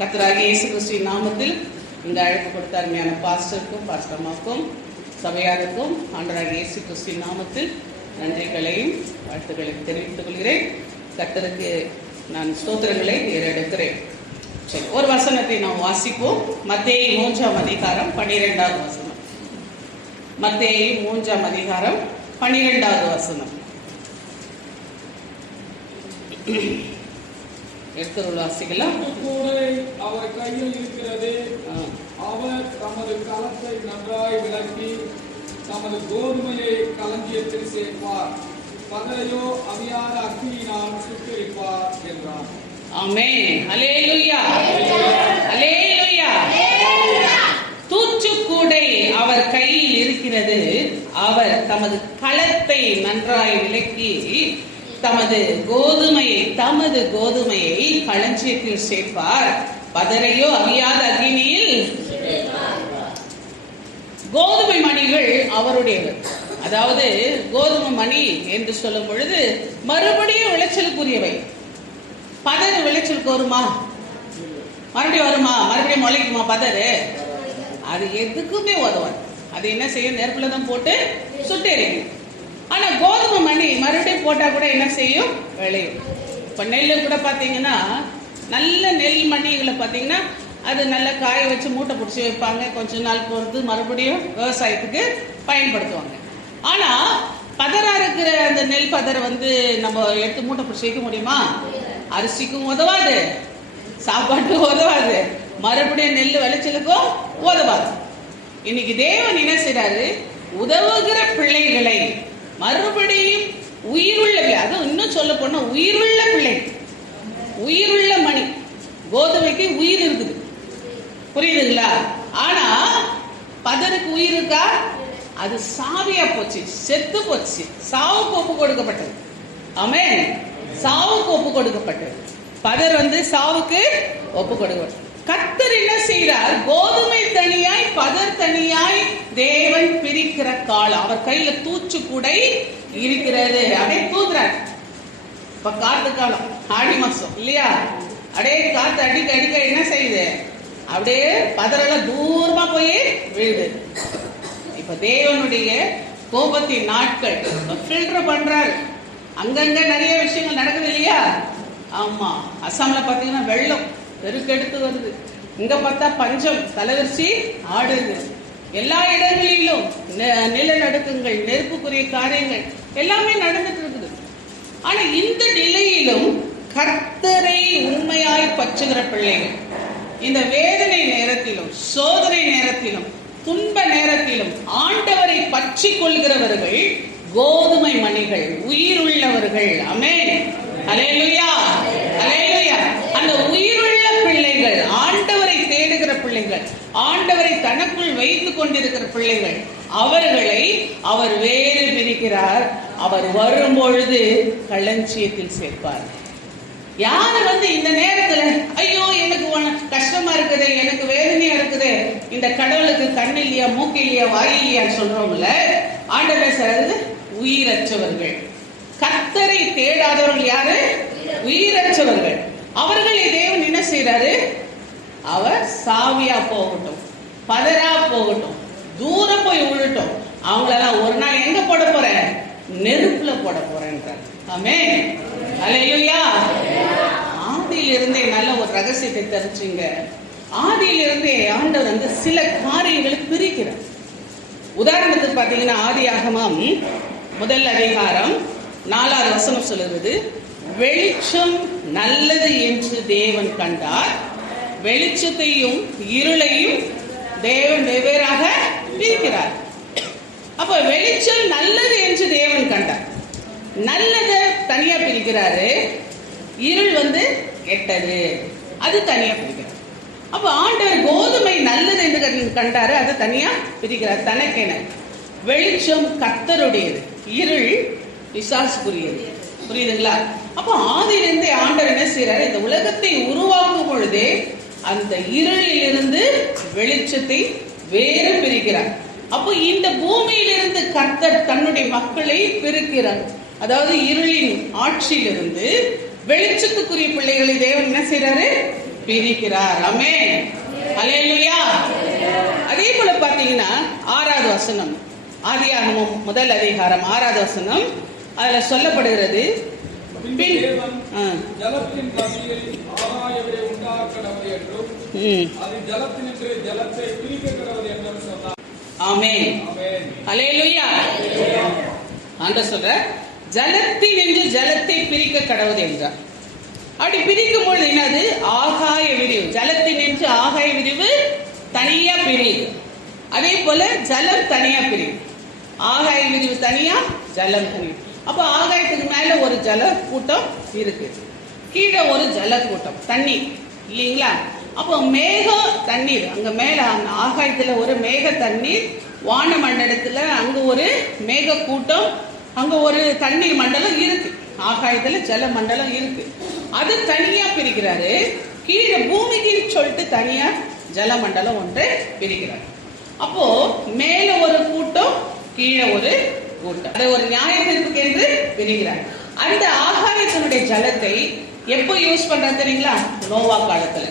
கர்த்தராகிய இயேசு கிறிஸ்துவின் நாமத்தில் இந்த அழைப்பு கொடுத்த அருமையான பாஸ்டருக்கும் பாஸ்டர்மாக்கும் சபையாருக்கும் ஆண்டவராகிய இயேசு கிறிஸ்துவின் நாமத்தில் நன்றிகளையும் வாழ்த்துக்களையும் தெரிவித்துக் கொள்கிறேன். கர்த்தருக்கு நான் ஸ்தோத்திரங்களை ஏறெடுக்கிறேன். சரி, ஒரு வசனத்தை நாம் வாசிப்போம். மத்தேயு 3ஆம் அதிகாரம் 12வது வசனம். மத்தேயு 3ஆம் அதிகாரம் 12வது வசனம். எடுத்துள்ள வாசிக்கலாம். அவர் கையில் இருக்கிறது. அவர் தமது களத்தை நன்றாய் விளக்கி தமது கோதுமையை களஞ்சியத்தில் சேர்ப்பார், பகலையோ அவியாத அக்கினியினால் சுட்டெரிப்பார் என்றார். ஆமென். அல்லேலூயா, அல்லேலூயா. தூற்றுக்கூடை அவர் கையில் இருக்கிறது. அவர் தமது களத்தை நன்றாய் விளக்கி தமது கோதுமையை களஞ்சியத்தில் சேர்ப்பார், பதரையோ அவியாத அக்னியில். கோதுமை மணிகள் அவருடையவர். அதாவது கோதுமை மணி என்று சொல்லும் பொழுது மறுபடியும் விளைச்சலுக்குரியவை. பதறு விளைச்சலுக்கு வருமா? மறுபடியும் வருமா? மறுபடியும் முளைக்குமா பதறு? அது எதுக்குமே உதவாது. அது என்ன செய்யும்? நெருப்புல தான் போட்டு சுட்டெரிக்கும். ஆனா கோதுமை மணி மறுபடியும் போட்டா கூட என்ன செய்யும்? விளையும். இப்ப நெல்லு கூட பாத்தீங்கன்னா, நல்ல நெல் மணிகளை பாத்தீங்கன்னா அது நல்ல காய வச்சு மூட்டை பிடிச்சி வைப்பாங்க. கொஞ்ச நாள் பொறுத்து மறுபடியும் விவசாயத்துக்கு பயன்படுத்துவாங்க. ஆனா பதரா இருக்கிற அந்த நெல் பதரை நம்ம எடுத்து மூட்டை பிடிச்சி வைக்க முடியுமா? அரிசிக்கும் உதவாது, சாப்பாட்டுக்கும் உதவாது, மறுபடியும் நெல் விளைச்சலுக்கும் உதவாது. இன்னைக்கு தேவன் என்ன செய்றாரு? உதவுகிற பிள்ளைகளை மறுபடியும் உயிருள்ள, அதுவும் இன்னும் சொல்ல போனா உயிருள்ள பிள்ளை, உயிருள்ள மணி. கோதுமைக்கு உயிர் இருக்குது, புரியுதுங்களா? ஆனா பதருக்கு உயிர் இருக்கா? அது சாவியா போச்சு, செத்து போச்சு, சாவுக்கு ஒப்பு கொடுக்கப்பட்டது. ஆமென். சாவுக்கு ஒப்பு கொடுக்கப்பட்டது. பதர் சாவுக்கு ஒப்பு கொடுக்கப்பட்டது. கர்த்தர் என்ன செய்கிறார்? கோதுமை தனியாய் பதர் தனியாய் தேவன் பிரிக்கிற காலம். அவர் கையில தூச்சு கூடை இருக்கிறது. அப்படியே தூக்குறார். இப்ப காத்து காலம், ஆடி மாசம் இல்லையா? அப்படியே காத்து அடிக்க அடிக்க என்ன செய்யுது? அப்படியே பதரெல்லாம் தூரமா போய் விழுது. இப்ப தேவனுடைய கோபத்தின் நாட்கள் ஃபில்டர் பண்றாரு. அங்கங்க நிறைய விஷயங்கள் நடக்குது இல்லையா? ஆமா, அசாம்ல பாத்தீங்கன்னா வெள்ளம் பெருக்கெடுத்து வருது. இங்க பார்த்தா பஞ்சம் தலைவரிசி ஆடுது. எல்லா இடங்களிலும் நிலநடுக்கங்கள், நெருப்புக்குரிய காரியங்கள் எல்லாமே நடந்துட்டு இருக்குது. ஆனா இந்த நிலையிலும் கர்த்தரை உண்மையாய் பற்றுகிற பிள்ளைகள் இந்த வேதனை நேரத்திலும், சோதனை நேரத்திலும், துன்ப நேரத்திலும் ஆண்டவரை பற்றி கொள்கிறவர்கள் கோதுமை மணிகள், உயிர் உள்ளவர்கள். ஆமென். அல்லேலூயா, அல்லேலூயா. அந்த உயிருள்ள பிள்ளைகள், ஆண்டவரை தேடுகிற பிள்ளைகள், ஆண்டவரை தனக்குள் வைத்துக் கொண்டிருக்கிற பிள்ளைகள், அவர்களை அவர் வேறு பிரிக்கிறார். அவர் வரும்பொழுது களஞ்சியத்தில் சேர்ப்பார். யாரு இந்த நேரத்துல ஐயோ எனக்கு கஷ்டமா இருக்குது, எனக்கு வேதனையா இருக்குது, இந்த கடவுளுக்கு கண் இல்லையா, மூக்கு இல்லையா, வாய் இல்லையா சொல்றவங்கள ஆண்டவர் பேசுறது உயிரற்றவர்கள். கர்த்தரை தேடாதவர்கள் யாரு? உயிரற்றவர்கள். அவர்களை தேவன் என்ன செய்யறாரு? அவர் சாவியா போகட்டும், பதரா போகட்டும், தூரம் போய் விழட்டும், அவங்களெல்லாம் ஒரு நாள் எங்க போட போற? நெருப்புல போட போறேன்றார். ஆமென். அல்லேலூயா. ஆதியிலிருந்தே நல்ல ஒரு ரகசியத்தை தெரிஞ்சுங்க. ஆதியிலிருந்தே ஆண்டவர் சில காரியங்களை பிரிக்கிறார். உதாரணத்துக்கு பாத்தீங்கன்னா, ஆதியாகமம் 1 அதிகாரம் 4வது வசனம் சொல்லுகிறது, வெளிச்சம் நல்லது என்று தேவன் கண்டார், வெளிச்சத்தையும் இருளையும் தேவன் வெவ்வேறாக பிரிக்கிறார். அப்ப வெளிச்சம் நல்லது என்று தேவன் கண்டார், நல்லதை தனியா பிரிக்கிறாரு, இருள் கெட்டது அது தனியா பிரிக்கிறார். அப்ப ஆண்டவர் கோதுமை நல்லது என்று கண்டாரு, அது தனியா பிரிக்கிறார் தனக்கென. வெளிச்சம் கர்த்தருடையது, இருள் பிசாசுக்குரியது. புரியுதுங்களா? அப்ப ஆதியிலிருந்தே ஆண்டவர் என்ன செய்யறாரு? இந்த உலகத்தை உருவாக்கும் பொழுதே அந்த இருளில் இருந்து வெளிச்சத்தை வேறு பிரிக்கிறார். அப்போ இந்த பூமியிலிருந்து கர்த்தர் தன்னுடைய மக்களை பிரிக்கிறார். அதாவது இருளின் ஆட்சியிலிருந்து வெளிச்சத்துக்குரிய பிள்ளைகளை தேவன் என்ன செய்யறாரு? பிரிக்கிறார். ஆமென். அல்லேலூயா. அதே போல பாத்தீங்கன்னா 6வது வசனம், ஆதியாகமம் 1 அதிகாரம் 6வது வசனம், அதுல சொல்லப்படுகிறது, பின் தேவன் ஜலத்தின் மத்தியில் ஆகாயத்தை உண்டாக்கடவது என்றும் அது ஜலத்தினின்று ஜலத்தை பிரிக்க கடவது என்றும் சொன்னார். ஆமென். அல்லேலூயா. ஆண்டவர் சொல்ற ஜலத்தினின்று ஜலத்தை பிரிக்க கடவுது என்றார். அப்படி பிரிக்கும் பொழுது என்னது? ஆகாய விரிவு. ஜலத்தினின்று ஆகாய விரிவு தனியா பிரியுது. அதே போல ஜலம் தனியா பிரியுது. ஆகாய விரிவு தனியா, ஜலம் தனியா. அப்ப ஆகாயத்துக்கு மேல ஒரு ஜல கூட்டம் இருக்கு, கீழே ஒரு ஜல கூட்டம், தண்ணீர் இல்லைங்களா? அப்போ மேகம் தண்ணீர், அங்க மேல ஆகாயத்துல ஒரு மேக தண்ணீர், வான மண்டலத்துல அங்க ஒரு மேக கூட்டம், அங்க ஒரு தண்ணீர் மண்டலம் இருக்கு. ஆகாயத்துல ஜல மண்டலம் இருக்கு. அது தனியா பிரிக்கிறாரு. கீழே பூமிக்கு சொல்லிட்டு தனியா ஜல மண்டலம் ஒன்றை பிரிக்கிறார். அப்போ மேல ஒரு கூட்டம், கீழே ஒரு கூட்டம். அதை ஒரு நியாயத்திற்கு என்று பிரிக்கிறார். அந்த ஆகாயத்தினுடைய ஜலத்தை எப்போ யூஸ் பண்றாரு தெரியுங்களா? நோவா காலத்துல.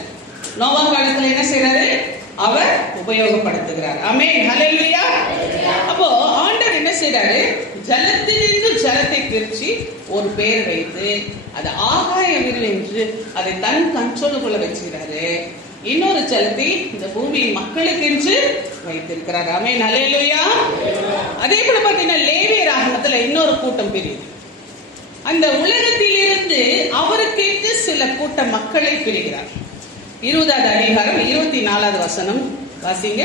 நோவா காலத்துல என்ன செய்யறாரு? அவர் உபயோகப்படுத்துகிறார். ஆமென். ஹல்லேலூயா. அப்போ ஆண்டவர் என்ன செய்யறாரு? ஜலத்திலிருந்து ஜலத்தை பிரிச்சு ஒரு பேர் வைத்து அது ஆகாய விரிவு என்று அதை தன் கண்ட்ரோலுக்குள்ள வச்சுக்கிறாரு. இன்னொரு ஜலத்தை இந்த பூமியின் மக்களுக்கு என்று வைத்திருக்கிறார். ஆமென். ஹல்லேலூயா. அதே போல பாத்தீங்கன்னா லேவியர் ஆகமத்துல இன்னொரு கூட்டம் பிரியுது. அந்த உலகத்திலிருந்து அவருக்கு சில கூட்ட மக்களை பிரிகிறார். 20வது அதிகாரம் 24வது வசனம் வாசிங்க.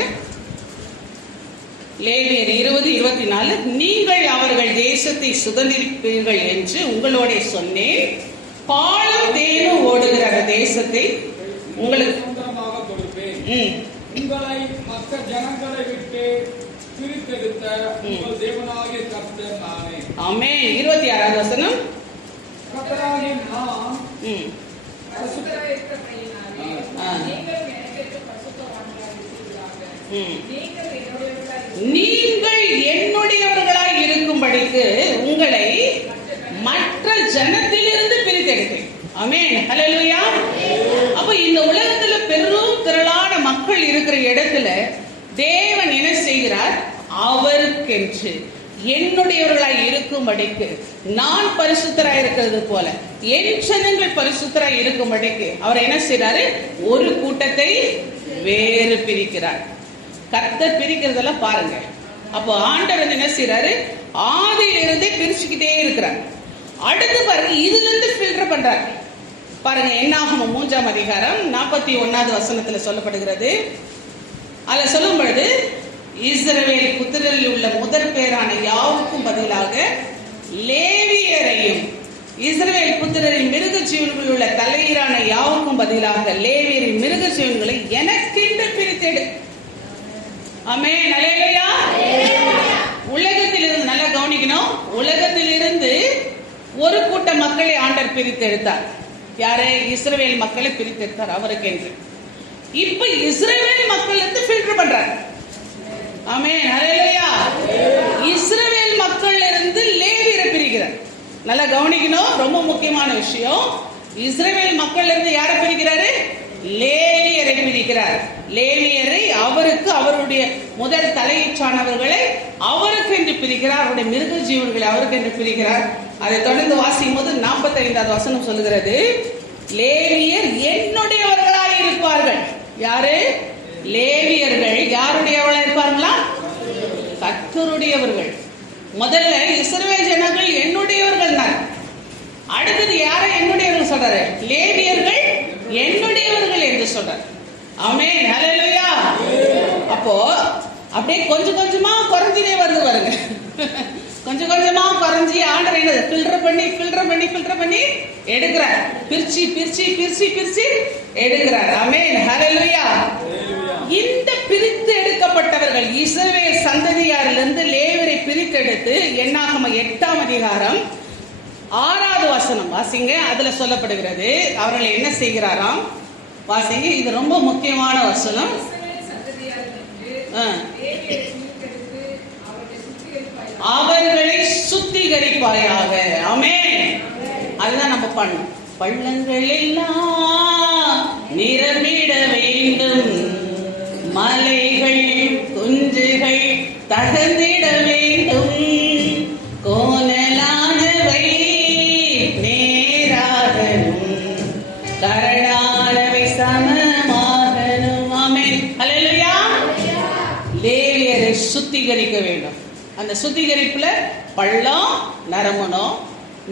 லேவியர் 20:24, நீங்கள் அவர்கள் தேசத்தை சுதந்திரிப்பீர்கள் என்று உங்களோட சொன்னேன், பாலும் தேனும் ஓடுகிற அந்த தேசத்தை உங்களுக்கு சுதந்திரமாக கொடுப்பேன். உங்களை மற்ற ஜனங்களை விட்டு பிரித்தெடுத்த உங்கள் தேவனாகிய கர்த்தர் நானே. ஆமென். 26வது வசனம், கர்த்தராகிய நான் நீங்கள் என்னுடையவர்களாய் இருக்கும்படிக்கு உங்களை மற்ற ஜனத்திலிருந்து பிரித்தெடுத்தேன். ஆமென். ஹல்லேலூயா. அப்ப இந்த உலகத்துல பெரும் திரளான மக்கள் இருக்கிற இடத்துல தேவன் என்ன செய்கிறார்? அவருக்கென்று என்னுடையவர்களாய் இருக்கும்படிக்கு, நான் பரிசுத்தராய் இருக்கிறது போல என் ஜனங்கள் பரிசுத்தராய் இருக்கும்படிக்கு அவர் என்ன செய்யறாரு? ஒரு கூட்டத்தை வேறு பிரிக்கிறார். கர்த்தர் பிரிக்கிறதெல்லாம் பாருங்க. அப்போ ஆண்டவர் என்ன செய்யறாரு? ஆதியிலிருந்தே பிரிச்சுக்கிட்டே இருக்கிறார். அடுத்து பாருங்க, இதுல இருந்து ஃபில்டர் பண்றாரு. பாருங்க, என்னாகமம் 3ஆம் அதிகாரம் 41வது வசனத்துல சொல்லப்படுகிறது. அதுல சொல்லும் பொழுது, இஸ்ரவேல் புத்திரரில் உள்ள முதற் பேரான யாவுக்கும் பதிலாக லேவியரையும், இஸ்ரவேல் புத்திரரின் மிருக ஜீவன்களில் உள்ள தலையீரான யாவுக்கும் பதிலாக லேவியரின் மிருக ஜீவன்களை எனக்கென்று பிரித்தெடு. ஆமென். ஹல்லேலூயா. உலகத்திலிருந்து நல்லா கவனிக்கணும், உலகத்திலிருந்து ஒரு கூட்ட மக்களை ஆண்டவர் பிரித்தெடுத்தார். யாரு? இஸ்ரவேல் மக்களை பிரித்தெடுத்தார் அவருக்கென்று. இப்ப இஸ்ரவேல் மக்கள் இருந்து ஃபில்டர் பண்றார். ஆமென். ஹல்லேலூயா. இஸ்ரவேல் மக்கள் இருந்து லேவியரை பிரிக்கிறார். நல்லா கவனிக்கணும், ரொம்ப முக்கியமான விஷயம். இஸ்ரவேல் மக்கள் இருந்து யாரை பிரிக்கிறாரு? லேவியரை பிரிக்கிறார். லேவியரை அவருக்கு, அவருடைய முதல் தலையீற்றானவர்களை அவருக்கு என்று பிரிக்கிறார். அவருடைய மிருக ஜீவன்களை அவருக்கு என்று பிரிக்கிறார். அதை தொடர்ந்து வாசிக்கும் போது 45வது வசனம் சொல்லுகிறது, லேவியர் என்னுடையவர்களாய் இருப்பார்கள். யாரு? லேவியர்கள் யாருடையவர்களாய் இருப்பார்களா? கர்த்தருடையவர்கள். முதல்ல இஸ்ரவேல் ஜனங்கள் என்னுடையவர்கள் தான். அடுத்தது யாரை என்னுடையவர்கள் சொல்றாரு? லேவியர்கள் என்னுடையவர்கள் என்று சொல்றாரு. ஆமென். ஹல்லேலூயா. அப்போ அப்படியே கொஞ்சம் கொஞ்சமா குறைஞ்சிட்டே வருது பாருங்க. கொஞ்சம் கொஞ்சமா குறைஞ்சி ஆண்டவர் என்ன ஃபில்டர் பண்ணி எடுக்கிறார். பிரிச்சு எடுக்கிறார். ஆமென். ஹல்லேலூயா. இந்த பிரித்து எடுக்கப்பட்டவர்கள் இஸ்ரவேல் சந்ததியாரிலிருந்து லேவியரை பிரித்தெடுத்து என்னாகமம் 8ஆம் அதிகாரம் 6வது வசனம் வாசிங்க. அதுல சொல்லப்படுகிறது அவர்கள் என்ன செய்கிறாராம். வாசிங்க, இது ரொம்ப முக்கியமான வசனம். அவர்களை சுத்திகரிப்பாயாக. சுத்திகரிப்பாயாக. ஆமென். அதுதான் நம்ம பண்ணணும். பள்ளங்கள் எல்லாம் நிரம்பிட வேண்டும், மலைகள் குன்றுகள் தகர்ந்திட வேண்டும், கோணலானவை நேராகணும், கரடானவை சமமாகணும். ஆமென். அல்லேலூயா. லேவியரை சுத்திகரிக்க வேண்டும். அந்த சுத்திகரிப்புல பள்ளம் நரம்பணும்,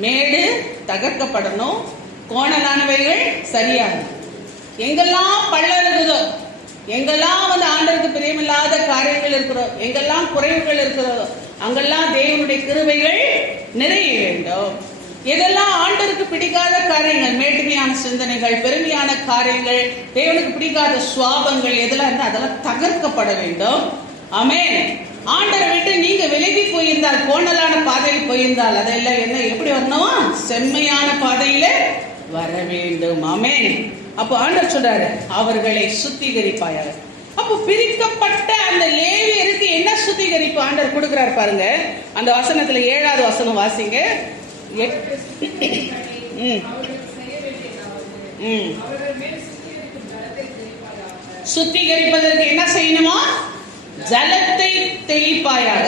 மேடு தகர்க்கப்படணும், கோணலானவைகள் சரியாகணும். எங்கெல்லாம் பள்ளம் இருக்குதோ, எங்கெல்லாம் ஆண்டவருக்கு பிரியமில்லாத காரியங்கள் இருக்கிறதோ, எங்கெல்லாம் குறைவுகள் இருக்கிறதோ, அங்கெல்லாம் தேவனுடைய கிருபைகள் நிறைய வேண்டும். எதெல்லாம் ஆண்டவருக்கு பிடிக்காத காரியங்கள், மேட்டுமையான சிந்தனைகள், பெருமையான காரியங்கள், தேவனுக்கு பிடிக்காத சுவாபங்கள் எதெல்லாம் இருந்தால் அதெல்லாம் தகர்க்கப்பட வேண்டும். ஆமென். ஆண்டவரை விட்டு நீங்க விலகி போயிருந்தால், கோணலான பாதையில் போயிருந்தால், அதெல்லாம் என்ன எப்படி வரணும்? செம்மையான பாதையில வர வேண்டும். ஆமென். அப்போ ஆண்டவர் சொல்றாரு, அவர்களை சுத்திகரிப்பாயாக. அப்போ பிரிக்கப்பட்ட அந்த லேவியருக்கு என்ன சுத்திகரிப்பு ஆண்டவர் கொடுக்கிறார் பாருங்க. அந்த வசனத்துல 7வது வசனம் வாசிங்க. சுத்திகரிப்பதற்கு என்ன செய்யணுமா? ஜலத்தை தெளிப்பாயாக.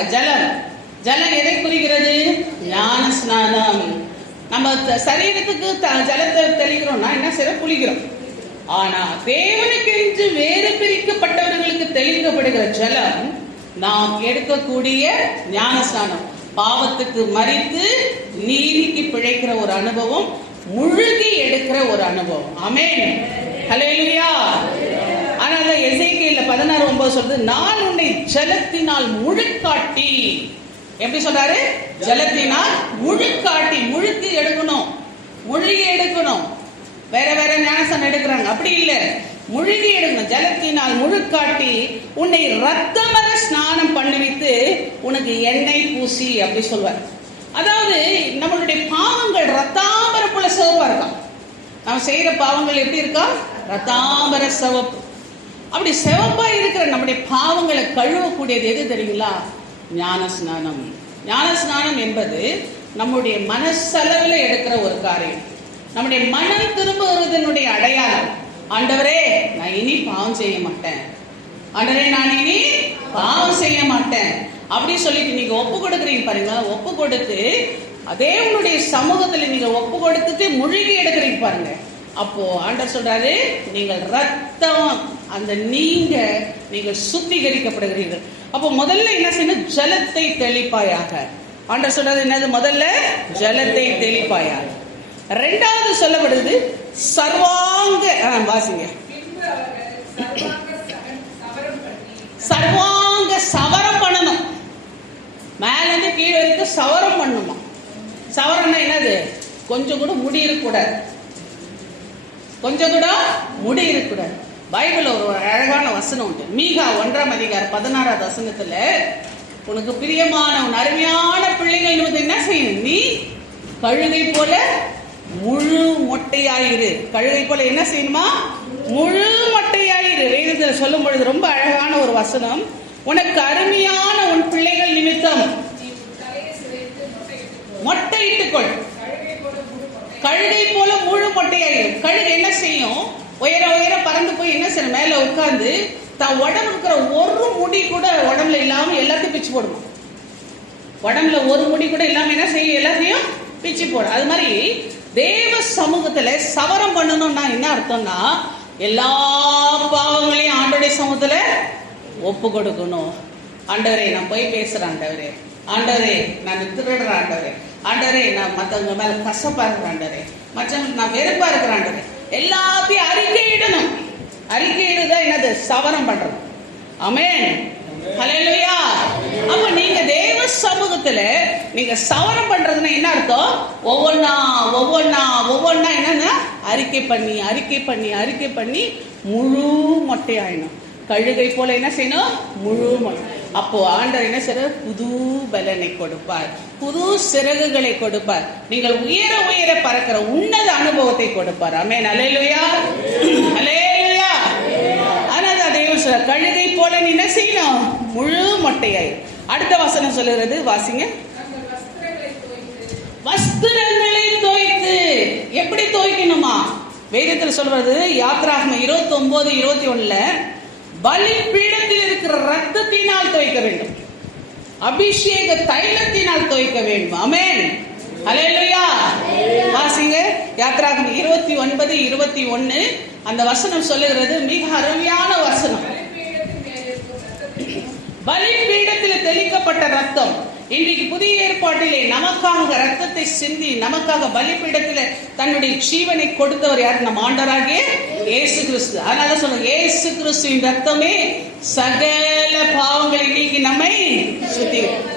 ஜலம் எதை குறிக்கிறது? ஞான ஸ்நானம். நம்ம சரீரத்துக்கு ஜலத்தை தெளிக்கிறோம்னா என்ன செய்ய? குளிக்கிறோம். ஆனா தேவனுக்கு என்று வேறு பிரிக்கப்பட்டவர்களுக்கு தெளிக்கப்படுகிற ஜலம் நாம் எடுக்கக்கூடிய ஞான ஸ்நானம். பாவத்துக்கு மரித்து நீதிக்கு பிழைக்கிற ஒரு அனுபவம், முழுகி எடுக்கிற ஒரு அனுபவம். ஆமென். ஹல்லேலூயா. ஆனா எசேக்கியேல் 16:9 சொல்றது, நான் உன்னை ஜலத்தினால் முழுக்காட்டி. எப்படி சொல்றாரு? ஜலத்தினால் முழுக்காட்டி. முழுக்கி எடுக்கணும், முழுகி எடுக்கணும். வேற ஞானஸ்நானம் எடுக்கிறாங்க, அப்படி இல்ல, முழுகி எடுக்கணும். ஜலத்தினால் முழுக்காட்டி உன்னை ரத்தமர ஸ்நானம் பண்ணுவித்து உனக்கு எண்ணெய் பூசி, அப்படி சொல்வார். அதாவது நம்மளுடைய பாவங்கள் ரத்தாம்பர போல சிவப்பா இருக்கான். நாம் செய்யற பாவங்கள் எப்படி இருக்கா? ரத்தாம்பர சிவப்பு. அப்படி சிவப்பா இருக்கிற நம்முடைய பாவங்களை கழுவக்கூடியது எது தெரியுங்களா? ஞான ஸ்நானம். ஞான ஸ்நானம் என்பது நம்முடைய மனசளவில் எடுக்கிற ஒரு காரியம். நம்முடைய மனம் திரும்புவதனுடைய அடையாளம். ஆண்டவரே, நான் இனி பாவம் செய்ய மாட்டேன், ஆண்டவரே நான் இனி பாவம் செய்ய மாட்டேன் அப்படி சொல்லிட்டு நீங்க ஒப்பு கொடுக்குறீங்க பாருங்க. ஒப்பு கொடுத்து அதே உங்களுடைய சமூகத்துல நீங்க ஒப்பு கொடுத்துட்டு முழுகி எடுக்கிறீங்க பாருங்க. அப்போ ஆண்டவர் சொல்றாரு, நீங்கள் ரத்தம், அந்த நீங்கள் சுத்திகரிக்கப்படுகிறீர்கள். அப்போ முதல்ல என்ன செய்யணும்? ஜலத்தை தெளிப்பாயாக. ஆண்டவர் சொல்றது என்னது? முதல்ல ஜலத்தை தெளிப்பாயாக. ரெண்டாவது சொல்லப்படுது சர்வாங்க. வாசிங்க. சர்வாங்க சவரம் பண்ணணும். மேல இருந்து கீழே வரைக்கும் சவரம் பண்ணுமா. சவரம்னா என்னது? கொஞ்சம் கூட முடி இருக்கக்கூடாது, கொஞ்சம் கூட முடி இருக்கக்கூடாது. பைபிள் ஒரு அழகான வசனம் உண்டு. மீகா 1:16 வசனத்துல, உனக்கு பிரியமான உன் அருமையான பிள்ளைகள் வந்து என்ன செய்யணும்? நீ கழுகை போல முழு மொட்டையாயிரு. கழுகை போல என்ன செய்யணுமா? முழு மொட்டையாயிரு. வேதத்துல சொல்லும் பொழுது ரொம்ப அழகான ஒரு வசனம். உனக்கு அருமையான உன் பிள்ளைகள் நிமித்தம் மொட்டையிட்டுக்கொள். கழுகை போல முழு மொட்டையாயிரு. கழுகு என்ன செய்யும்? உயர உயர பறந்து போய் என்ன செய்யும்? மேல உட்கார்ந்து தான் உடம்பு இருக்கிற ஒரு முடி கூட உடம்புல இல்லாம எல்லாத்தையும் பிச்சு போடுமா. உடம்புல ஒரு முடி கூட இல்லாம என்ன செய்யும்? எல்லாத்தையும் பிச்சு போடும். அது மாதிரி தேவ சமூகத்துல சவரம் பண்ணணும்னா என்ன அர்த்தம்னா, எல்லா பாவங்களையும் ஆண்டவருடைய சமூகத்துல ஒப்பு கொடுக்கணும். ஆண்டவரே, நான் போய் பேசுறேன், ஆண்டவரே, ஆண்டவரே நான் திருடுறேன், ஆண்டவரே, ஆண்டவரே நான் மற்றவங்க மேல கசப்பா இருக்கிறேன், ஆண்டவரே மற்றவங்களுக்கு நான் வெறுப்பா இருக்கிறேன், ஆண்டவரே, எல்லாத்தையும் அறிக்கையிடணும். அறிக்கையிடுதான் என்னது? சவரம் பண்றது. ஆமென். ஹல்லேலூயா. அப்ப நீங்க தேவ சமூகத்துல நீங்க சவரம் பண்றதுன்னா என்ன அர்த்தம்? ஒவ்வொன்னா என்னன்னா அறிக்கை பண்ணி முழு மொட்டையாயிடும். கழுகை போல என்ன செய்யணும்? முழு மொட்டை. அப்போ ஆண்டவர் என்ன செய்றார்? புது பலனை கொடுப்பார், புது சிறகுகளை கொடுப்பார். நீங்கள் உயர உயர பறக்கிற உன்னத அனுபவத்தை கொடுப்பார். ஆமென். அல்லேலூயா, அல்லேலூயா. ஆனால் தேவன் சொல்ற, கழுகை போல நீ என்ன செய்யணும்? முழு மொட்டையாய். அடுத்த வசனம் சொல்லுகிறது, வாசிங்க. வஸ்திரங்களை தோய்த்து. எப்படி தோய்க்கணுமா? வேதத்தில் சொல்றது யாத்ராகமம் 29:21 பலிபீடத்தில் இருக்கிற ரத்தத்தினால் துவைக்க வேண்டும், அபிஷேக தைலத்தினால் துவைக்க வேண்டும். ஆமென், ஹல்லேலூயா. வாசிங்க யாத்ராகமம் 29:21. அந்த வசனம் சொல்லுகிறது மிக அருமையான வசனம். பலிபீடத்தில் தெளிக்கப்பட்ட ரத்தம். இன்றைக்கு புதிய ஏற்பாட்டிலே நமக்காக ரத்தத்தை சிந்தி நமக்காக பலிபீடத்தில் தன்னுடைய ஜீவனை கொடுத்தவர் யார்? நம் ஆண்டவராகிய இயேசு கிறிஸ்து. அதனால சொல்லுங்க, இயேசு கிறிஸ்துவின் ரத்தமே சகல பாவங்களை நீக்கி நம்மை சுத்திகரிக்கும்.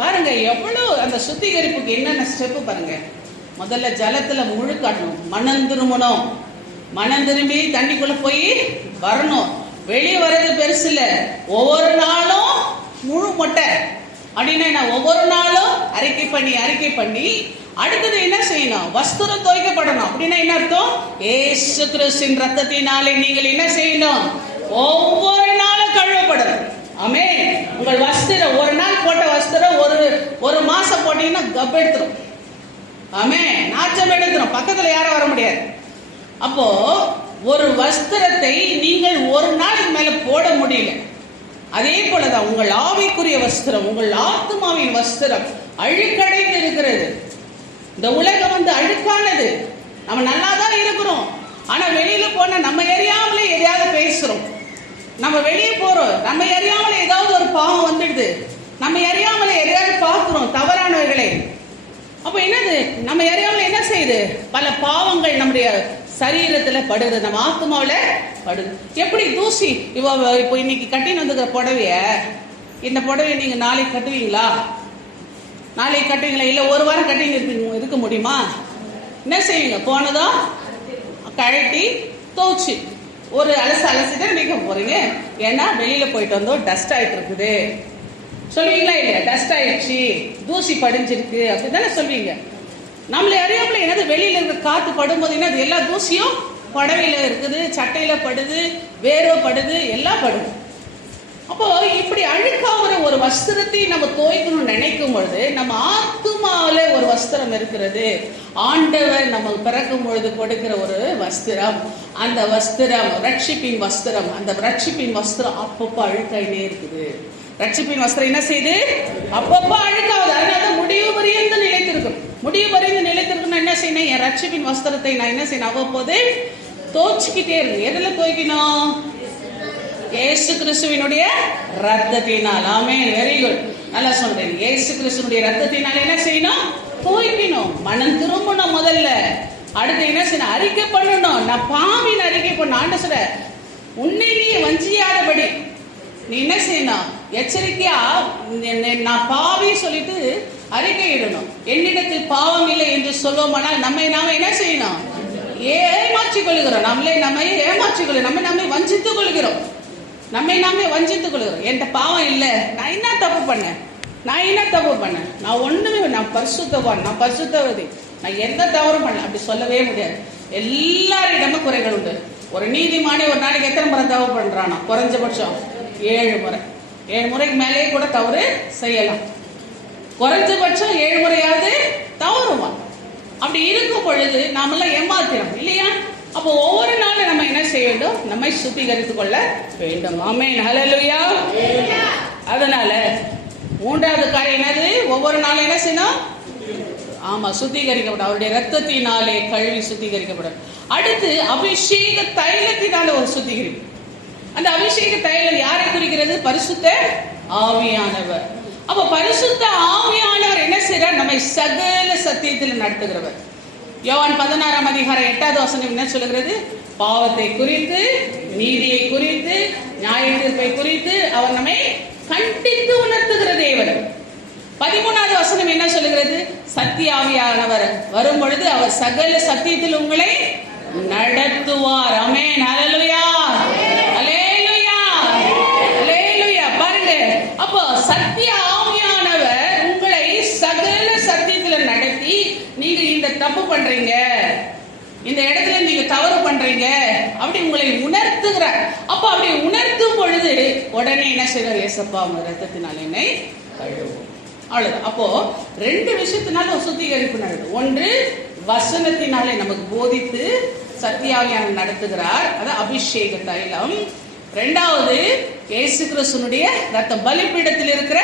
பாருங்க எவ்வளவு அந்த சுத்திகரிப்புக்கு என்னென்ன ஸ்டெப் பாருங்க. முதல்ல ஜலத்துல முழுக்காட்டணும், மனம் திரும்பணும், மனம் திரும்பி தண்ணிக்குள்ள போய் வரணும். வெளியே வர்றது பெருசு இல்ல, ஒவ்வொரு நாளும் முழு மொட்டை அப்படின்னா நான் ஒவ்வொரு நாளும் அறிக்கை பண்ணி அடுத்தது என்ன செய்யணும்? வஸ்திரம் துவைக்கப்படணும். அப்படின்னா என்ன அர்த்தம்? இயேசு கிறிஸ்துவின் ரத்தத்தினாலே நீங்கள் என்ன செய்யணும்? ஒவ்வொரு நாளும் கழுவப்படணும். ஆமென். உங்கள் வஸ்திரம், ஒரு நாள் போட்ட வஸ்திரம் ஒரு மாசம் போட்டீங்கன்னா கப் எடுத்துரும். ஆமென், நாச்சம் எடுத்துரும், பக்கத்துல யாரும் வர முடியாது. அப்போ ஒரு வஸ்திரத்தை நீங்கள் ஒரு நாளுக்கு மேல போட முடியல. அதே போலதான் உங்கள் ஆவிக்குரிய வஸ்திரம், உங்கள் ஆத்மாவின் வஸ்திரம் அழுக்கடைந்து இருக்கிறது. இந்த உலகம் அழுக்கானது. நம்ம நல்லா தான் இருக்கிறோம், ஆனா வெளியில போனா நம்ம அறியாமலே எதையாவது பேசுறோம். நம்ம வெளியே போறோம், நம்ம அறியாமலே ஏதாவது ஒரு பாவம் வந்துடுது, நம்ம அறியாமலே எதையாவது பார்க்கிறோம் தவறானவர்களை. அப்ப என்னது? நம்ம அறியாமலே என்ன செய்யுது? பல பாவங்கள் நம்முடைய சரீரத்துல படுது, நம்ம ஆத்மாவில படுது. எப்படி தூசி? இப்போ இன்னைக்கு கட்டின்னு வந்துக்கிற புடவைய, இந்த புடவைய நீங்க நாளைக்கு கட்டுவீங்களா? நாளைக்கு கட்டுவீங்களா? இல்ல ஒரு வாரம் கட்டின்னு இருக்க முடியுமா? என்ன செய்வீங்க? போனதும் கழட்டி துவைச்சு ஒரு அலசிட்டு நிக்க போறீங்க. ஏன்னா வெளியில போயிட்டு வந்தோம், டஸ்ட் ஆயிட்டு இருக்குது சொல்லுவீங்களா? இல்லையா? டஸ்ட் ஆயிடுச்சு, தூசி படிஞ்சிருக்கு அப்படிதானே சொல்வீங்க. நம்மளை அறியாமல என்னது வெளியில இருக்கிற காத்து படும்போது என்னது? எல்லா தூசியும் புடவையில இருக்குது, சட்டையில படுது, வேரோ படுது, எல்லாம் படுது. அப்போ இப்படி அழுக்காகிற ஒரு வஸ்திரத்தை நம்ம துவைக்கணும்னு நினைக்கும் பொழுது நம்ம ஆத்துமாவில ஒரு வஸ்திரம் இருக்கிறது. ஆண்டவர் நம்ம பிறக்கும் பொழுது கொடுக்கிற ஒரு வஸ்திரம். அந்த வஸ்திரம் ரட்சிப்பின் வஸ்திரம். அந்த ரட்சிப்பின் வஸ்திரம் அப்பப்போ அழுக்காயினே இருக்குது. ரட்சிப்பின் வஸ்திரம் என்ன செய்யுது? அப்பப்போ அழுக்காவது. அதனால முடிவு வரைந்து நிலைத்திருக்கும். முடிவு வரைந்து நிலைத்திருக்குன்னா என்ன செய்யணும்? என் ரட்சிப்பின் வஸ்திரத்தை நான் என்ன செய்யணும்? அவ்வப்போது தோச்சுக்கிட்டே இருக்கு. எதுல துவைக்கணும்? இயேசு கிறிஸ்துவினுடைய ரத்தத்தினால். ஆமென், வெரி குட், நல்லா சொல்றேன். இயேசு கிறிஸ்துவினுடைய ரத்தத்தினால் என்ன செய்யணும்? துவைக்கணும், மனம் திரும்பணும் முதல்ல. அடுத்து என்ன செய்யணும்? அறிக்கை பண்ணணும். நான் பாவின் அறிக்கை பண்ண. ஆண்டவர் சொல்ற, உன்னை நீ வஞ்சியாதபடி நீ என்ன செய்யணும்? எச்சரிக்கையா நான் பாவி சொல்லிட்டு அறிக்கை இடணும். என்னிடத்தில் பாவம் இல்லை என்று சொல்லுவோமானால் நம்மை நாம என்ன செய்யணும்? ஏமாற்றிக் கொள்கிறோம். நம்மை ஏமாற்றிக் கொள்கிறோம். நம்மை வஞ்சித்துக் கொள்கிறோம். என்கிட்ட பாவம் இல்லை, நான் என்ன தப்பு பண்ணேன்? நான் ஒண்ணுமே, நான் பரிசுத்தவான், நான் பரிசுத்தவதி, நான் எந்த தவறும் பண்ணல அப்படி சொல்லவே முடியாது. எல்லாரிடமும் குறைகள் உண்டு. ஒரு நீதிமானே ஒரு நாளைக்கு எத்தனை முறை தவறு பண்றானா? குறைஞ்சபட்சம் 7 முறை. 7 முறைக்கு மேலேயே கூட தவறு செய்யலாம். குறைஞ்சபட்சம் 7 முறையாவது தவறுவான். அப்படி இருக்கும் பொழுது நாமெல்லாம் ஏமாத்திரம் இல்லையா? அப்போ ஒவ்வொரு நாளும் நம்ம என்ன செய்ய வேண்டும்? நம்மை சுத்திகரித்துக் கொள்ள வேண்டும். ஆமென், ஹல்லேலூயா. அதனால 3வது காரியம் என்னது? ஒவ்வொரு நாளும் என்ன செய்யணும்? ஆமா, சுத்திகரிக்கப்படும். அவருடைய ரத்தத்தினாலே கழுவி சுத்திகரிக்கப்படும். அடுத்து அபிஷேக தைலத்தினால ஒரு சுத்திகரிப்பு. அந்த அபிஷேக தைலம் யாரை குறிக்கிறது? பரிசுத்த ஆவியானவர். அப்ப பரிசுத்த ஆவியானவர் என்ன செய்யறார்? நம்மை சகல சத்தியத்தில் நடத்துகிறவர். யோவான் 16ஆம் அதிகாரம் 8வது வசனம் என்ன சொல்லுகிறது? பாவத்தை குறித்து, நீதியை குறித்து, நியாய தீர்ப்பை குறித்து அவர் நம்மை கண்டித்து உணர்த்துகிற தேவன். 13வது வசனம் என்ன சொல்லுகிறது? சத்திய ஆவியானவர் வரும் பொழுது அவர் சகல சத்தியத்தில் உங்களை நடத்துவார். ஆமென், ஹல்லேலூயா, ஹல்லேலூயா, ஹல்லேலூயா. பாருங்க, அப்போ சத்திய ஆவியானவர் உங்களை சகல சத்தியத்தில் நடத்தி, நீங்க இந்த தப்பு பண்றீங்க, இந்த இடத்துல நீங்க தவறு பண்றீங்க அப்படி உங்களை உணர்த்துகிறார். அப்ப அப்படி உணர்த்தும் பொழுது உடனே என்ன செய்யறார்? ஏசப்பா உங்க ரத்தத்தினால் என்னை கழுவும். அவ்வளவு. அப்போ 2 விஷயத்தினால சுத்திகரிப்பு நடக்குது. ஒன்று, வசனத்தினாலே நமக்கு போதித்து சத்தியாவியானவர் நடத்துகிறார், அது அபிஷேக தைலம். 2வது, இயேசு கிறிஸ்துவினுடைய ரத்தம், பலிபீடத்தில் இருக்கிற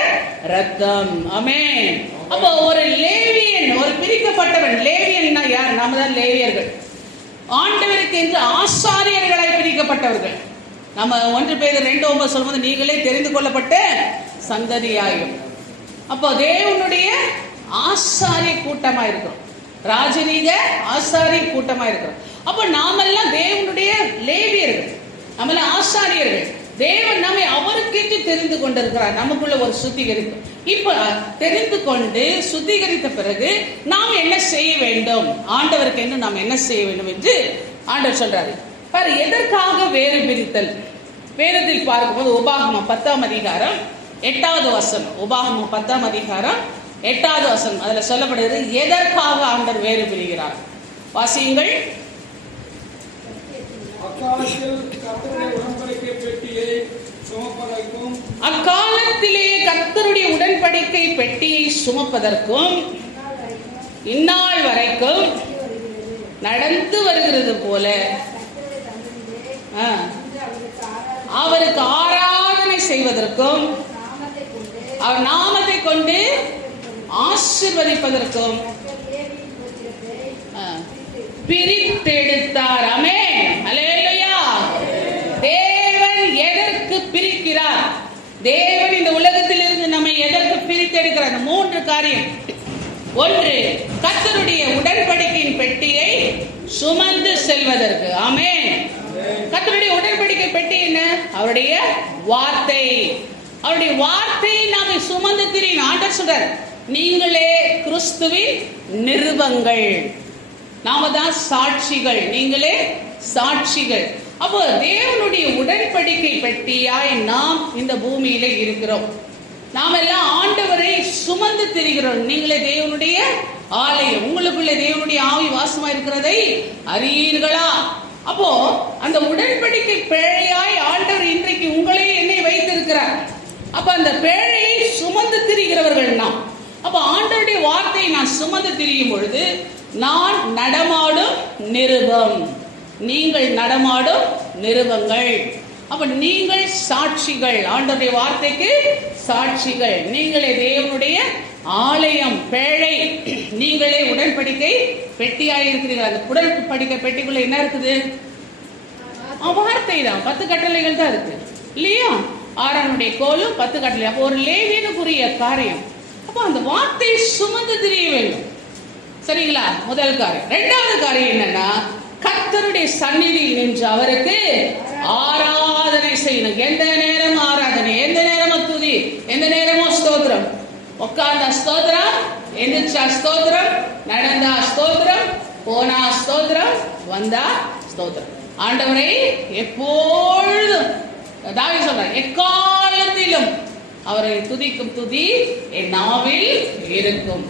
ரத்தம். ஆமென். அப்போ ஒரு லேவியன், ஒரு பிரிக்கப்பட்டவன், லேவியன்னா யார்? நாம தான் லேவியர்கள், ஆண்டவருக்கு என்று ஆசாரியர்களாய் பிரிக்கப்பட்டவர்கள். நம்ம 1 பேதுரு 2:9 சொல்லும்போது நீங்களே தெரிந்து கொள்ளப்பட்ட சந்ததியாயும். அப்போ தேவனுடைய ஆசாரிய கூட்டமா இருக்கிறோம், ராஜரீக ஆசாரிய கூட்டமா இருக்கிறோம். அப்போ நாமெல்லாம் தேவனுடைய லேவியர்கள், நம்மெல்லாம் ஆசாரியர்கள். தேவன் நம்மை அவருக்கேற்று தெரிந்து கொண்டிருக்கிறார். நமக்குள்ள ஒரு சுத்திகரிப்பு. இப்ப தெரிந்து கொண்டு சுத்திகரித்த பிறகு நாம் என்ன செய்ய வேண்டும், ஆண்டவருக்கு என்று நாம் என்ன செய்ய வேண்டும் என்று ஆண்டவர் சொல்றாரு. பாரு, எதற்காக வேறு பிரித்தல்? வேதத்தில் பார்க்கும்போது உபாகமம் 10ஆம் அதிகாரம் 8வது வசனம், உபாகமம் 10ஆம் அதிகாரம் 8வது வசனம், அதுல சொல்லப்படுகிறது எதற்காக ஆண்டவர் வேறு பிரிகிறார். வாசியுங்கள். அக்காலத்திலேயே கர்த்தருடைய உடன்படிக்கை பெட்டியை சுமப்பதற்கும் இந்நாள் வரைக்கும் நடந்து வருகிறது போல அவருக்கு ஆராதனை செய்வதற்கும் அவர் நாமத்தை கொண்டு ஆசீர்வதிப்பதற்கும் பிரித்தெடுத்தார். ஆமென். ஹல்லேலூயா. தேவன் எதற்கு பிரிக்கிறார்? தேவன் இந்த உலகத்தில் இருந்து நம்மை எதற்கு பிரித்தெடுக்கிறார்? 3 காரியம். 1, கர்த்தருடைய உடன்படிக்கையின் பெட்டியை சுமந்து செல்வதற்கு. ஆமென். கர்த்தருடைய உடன்படிக்கை பெட்டி என்ன? அவருடைய வார்த்தை. அவருடைய வார்த்தையை நாம சுமந்து திரியும். ஆண்டவர் சொல்றார், நீங்களே கிறிஸ்துவின் நிருபங்கள், நாம தான் சாட்சிகள், நீங்களே சாட்சிகள். அப்போ தேவனுடைய உடன்படிக்கை பெட்டியாய் நாம் இந்த பூமியில இருக்கிறோம். நாம் எல்லாம் ஆண்டவரை சுமந்து திரிகிறோம். நீங்களே தேவனுடைய ஆலயம், உங்களுக்குள்ள தேவனுடைய ஆவி வாசமா இருக்கிறதை அறியீர்களா? அப்போ அந்த உடன்படிக்கை பேழையாய் ஆண்டவர் இன்றைக்கு உங்களே என்னை வைத்திருக்கிறார். அப்ப அந்த பேழையை சுமந்து திரிகிறவர்கள் நாம். அப்ப ஆண்டவருடைய வார்த்தையை நான் சுமந்து திரியும் பொழுது நான் நடமாடும் நிருபம், நீங்கள் நடமாடும் நிருபங்கள். அப்ப நீங்கள் சாட்சிகள், ஆண்டவருடைய வார்த்தைக்கு சாட்சிகள். நீங்களே தேவனுடைய ஆலயம், பேழை, நீங்களே உடன்படிக்கை பெட்டியாய் இருக்கிறீர்கள். அந்த உடன்படிக்கை பெட்டிக்குள்ள என்ன இருக்குது? வார்த்தை தான், 10 கட்டளைகள் தான் இருக்கு இல்லையா? ஆரோனுடைய கோலும் 10 கட்டளை. அப்போ ஒரு லேவியனுக்குரிய காரியம். அப்போ அந்த வார்த்தையை சுமந்து திரிய வேண்டும். சரிங்களா? முதல் காரியம். 2வது காரியம் என்னன்னா, கர்த்தருடைய சந்நிதியில் நின்று அவருக்கு ஆராதனை செய்யணும். எந்த நேரம் ஆராதனை, எந்த நேரமும் துதி, எந்த நேரமும் ஸ்தோத்திரம். உட்கார்ந்தா ஸ்தோத்திரம், எந்திரிச்சா ஸ்தோத்திரம், நடந்தா ஸ்தோத்திரம், போனா ஸ்தோத்திரம், வந்தா ஸ்தோத்திரம். ஆண்டவரை எப்பொழுதும், தாவீது சொல்றார், எக்காலத்திலும் அவரை துதிக்கும் துதி என் நாவில் இருக்கும்.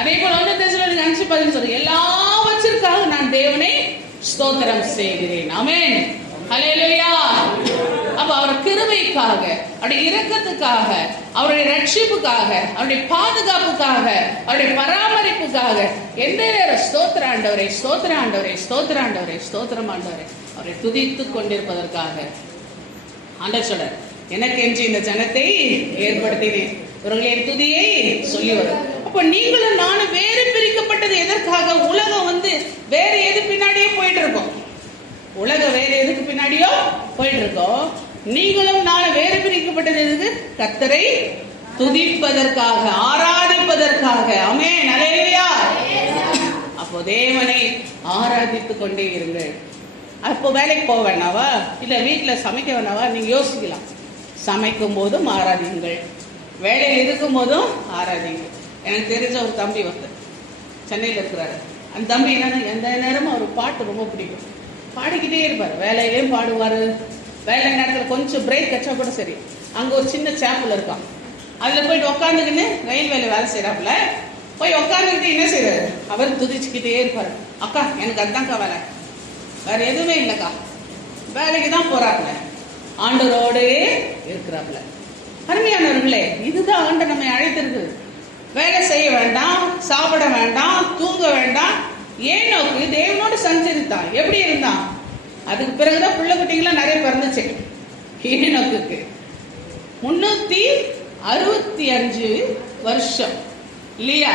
அதே போல 1 தெசலோனிக்கேயர் 5:10 சொல்றார், எல்லாவற்றிற்காக நான் தேவனை ஸ்தோத்திரம் செய்கிறேன். ஆமென். ஹல்லேலூயா. அப்ப அவர் கிருபைக்காக, அவருடைய இரக்கத்துக்காக, அவருடைய ரட்சிப்புக்காக, அவருடைய பாதுகாப்புக்காக, அவருடைய பராமரிப்புக்காக எந்த நேரம் ஸ்தோத்திர ஆண்டவரே, ஸ்தோத்திர ஆண்டவரே, ஸ்தோத்திர ஆண்டவரே, ஸ்தோத்திரம் ஆண்டவரே, அவரை துதித்துக் கொண்டிருப்பதற்காக ஆண்டவர் சொல்றார், எனக்கு என்று இந்த ஜனத்தை ஏற்படுத்தினேன், இவர்களின் துதியை சொல்லி வரும். அப்ப நீங்களும் நானும் வேறு பிரிக்கப்பட்டது எதற்காக? உலகம் வேற எது பின்னாடியே போயிட்டு இருக்கோம். உலகம் வேற எதுக்கு பின்னாடியோ போயிட்டு இருக்கோம். நீங்களும் நானும் வேறு பிரிக்கப்பட்டது எதுக்கு? கர்த்தரை துதிப்பதற்காக, ஆராதிப்பதற்காக. ஆமென். ஹல்லேலூயா. அப்போ தேவனை ஆராதித்துக் கொண்டே இருங்கள். அப்போ வேலைக்கு போக வேணாவா, இல்ல வீட்டுல சமைக்க வேணாவா? நீங்க யோசிக்கலாம். சமைக்கும் போதும் ஆராதிங்கள், வேலையில் இருக்கும் போதும் ஆராதிங்க. எனக்கு தெரிஞ்ச ஒரு தம்பி சென்னையில் இருக்கிறாரு. அந்த தம்பி என்னன்னா, எந்த நேரமும் அவர் பாட்டு ரொம்ப பிடிக்கும், பாடிக்கிட்டே இருப்பார். வேலையிலையும் பாடுவார், வேலை நேரத்தில் கொஞ்சம் பிரேக் கச்சா கூட சரி, அங்கே ஒரு சின்ன சேப்பல் இருக்கான், அதில் போயிட்டு உட்காந்துக்கின்னு ரயில்வேல வேலை செய்கிறாப்புல போய் உட்காந்துக்கிட்டு என்ன செய்யறாரு, அவர் துதிச்சுக்கிட்டே இருப்பார். அக்கா எனக்கு அதுதான்க்கா வேலை, வேற எதுவுமே இல்லைக்கா, வேலைக்கு தான் போறாப்புல, ஆண்டவரோடே இருக்கிறாப்புல. அருமையானவர்களே, இதுதான் ஆண்டவர் நம்மை அழைத்திருக்கு. வேலை செய்ய வேண்டாம், சாப்பிட வேண்டாம், தூங்க வேண்டாம். ஏனோக்கு தேவனோடு சஞ்சரித்தான். எப்படி இருந்தான்? அதுக்கு பிறகுதான் பிள்ளை குட்டிங்களாம் நிறைய பிறந்துச்சு. ஏனோக்கு 365 வருஷம் இல்லையா?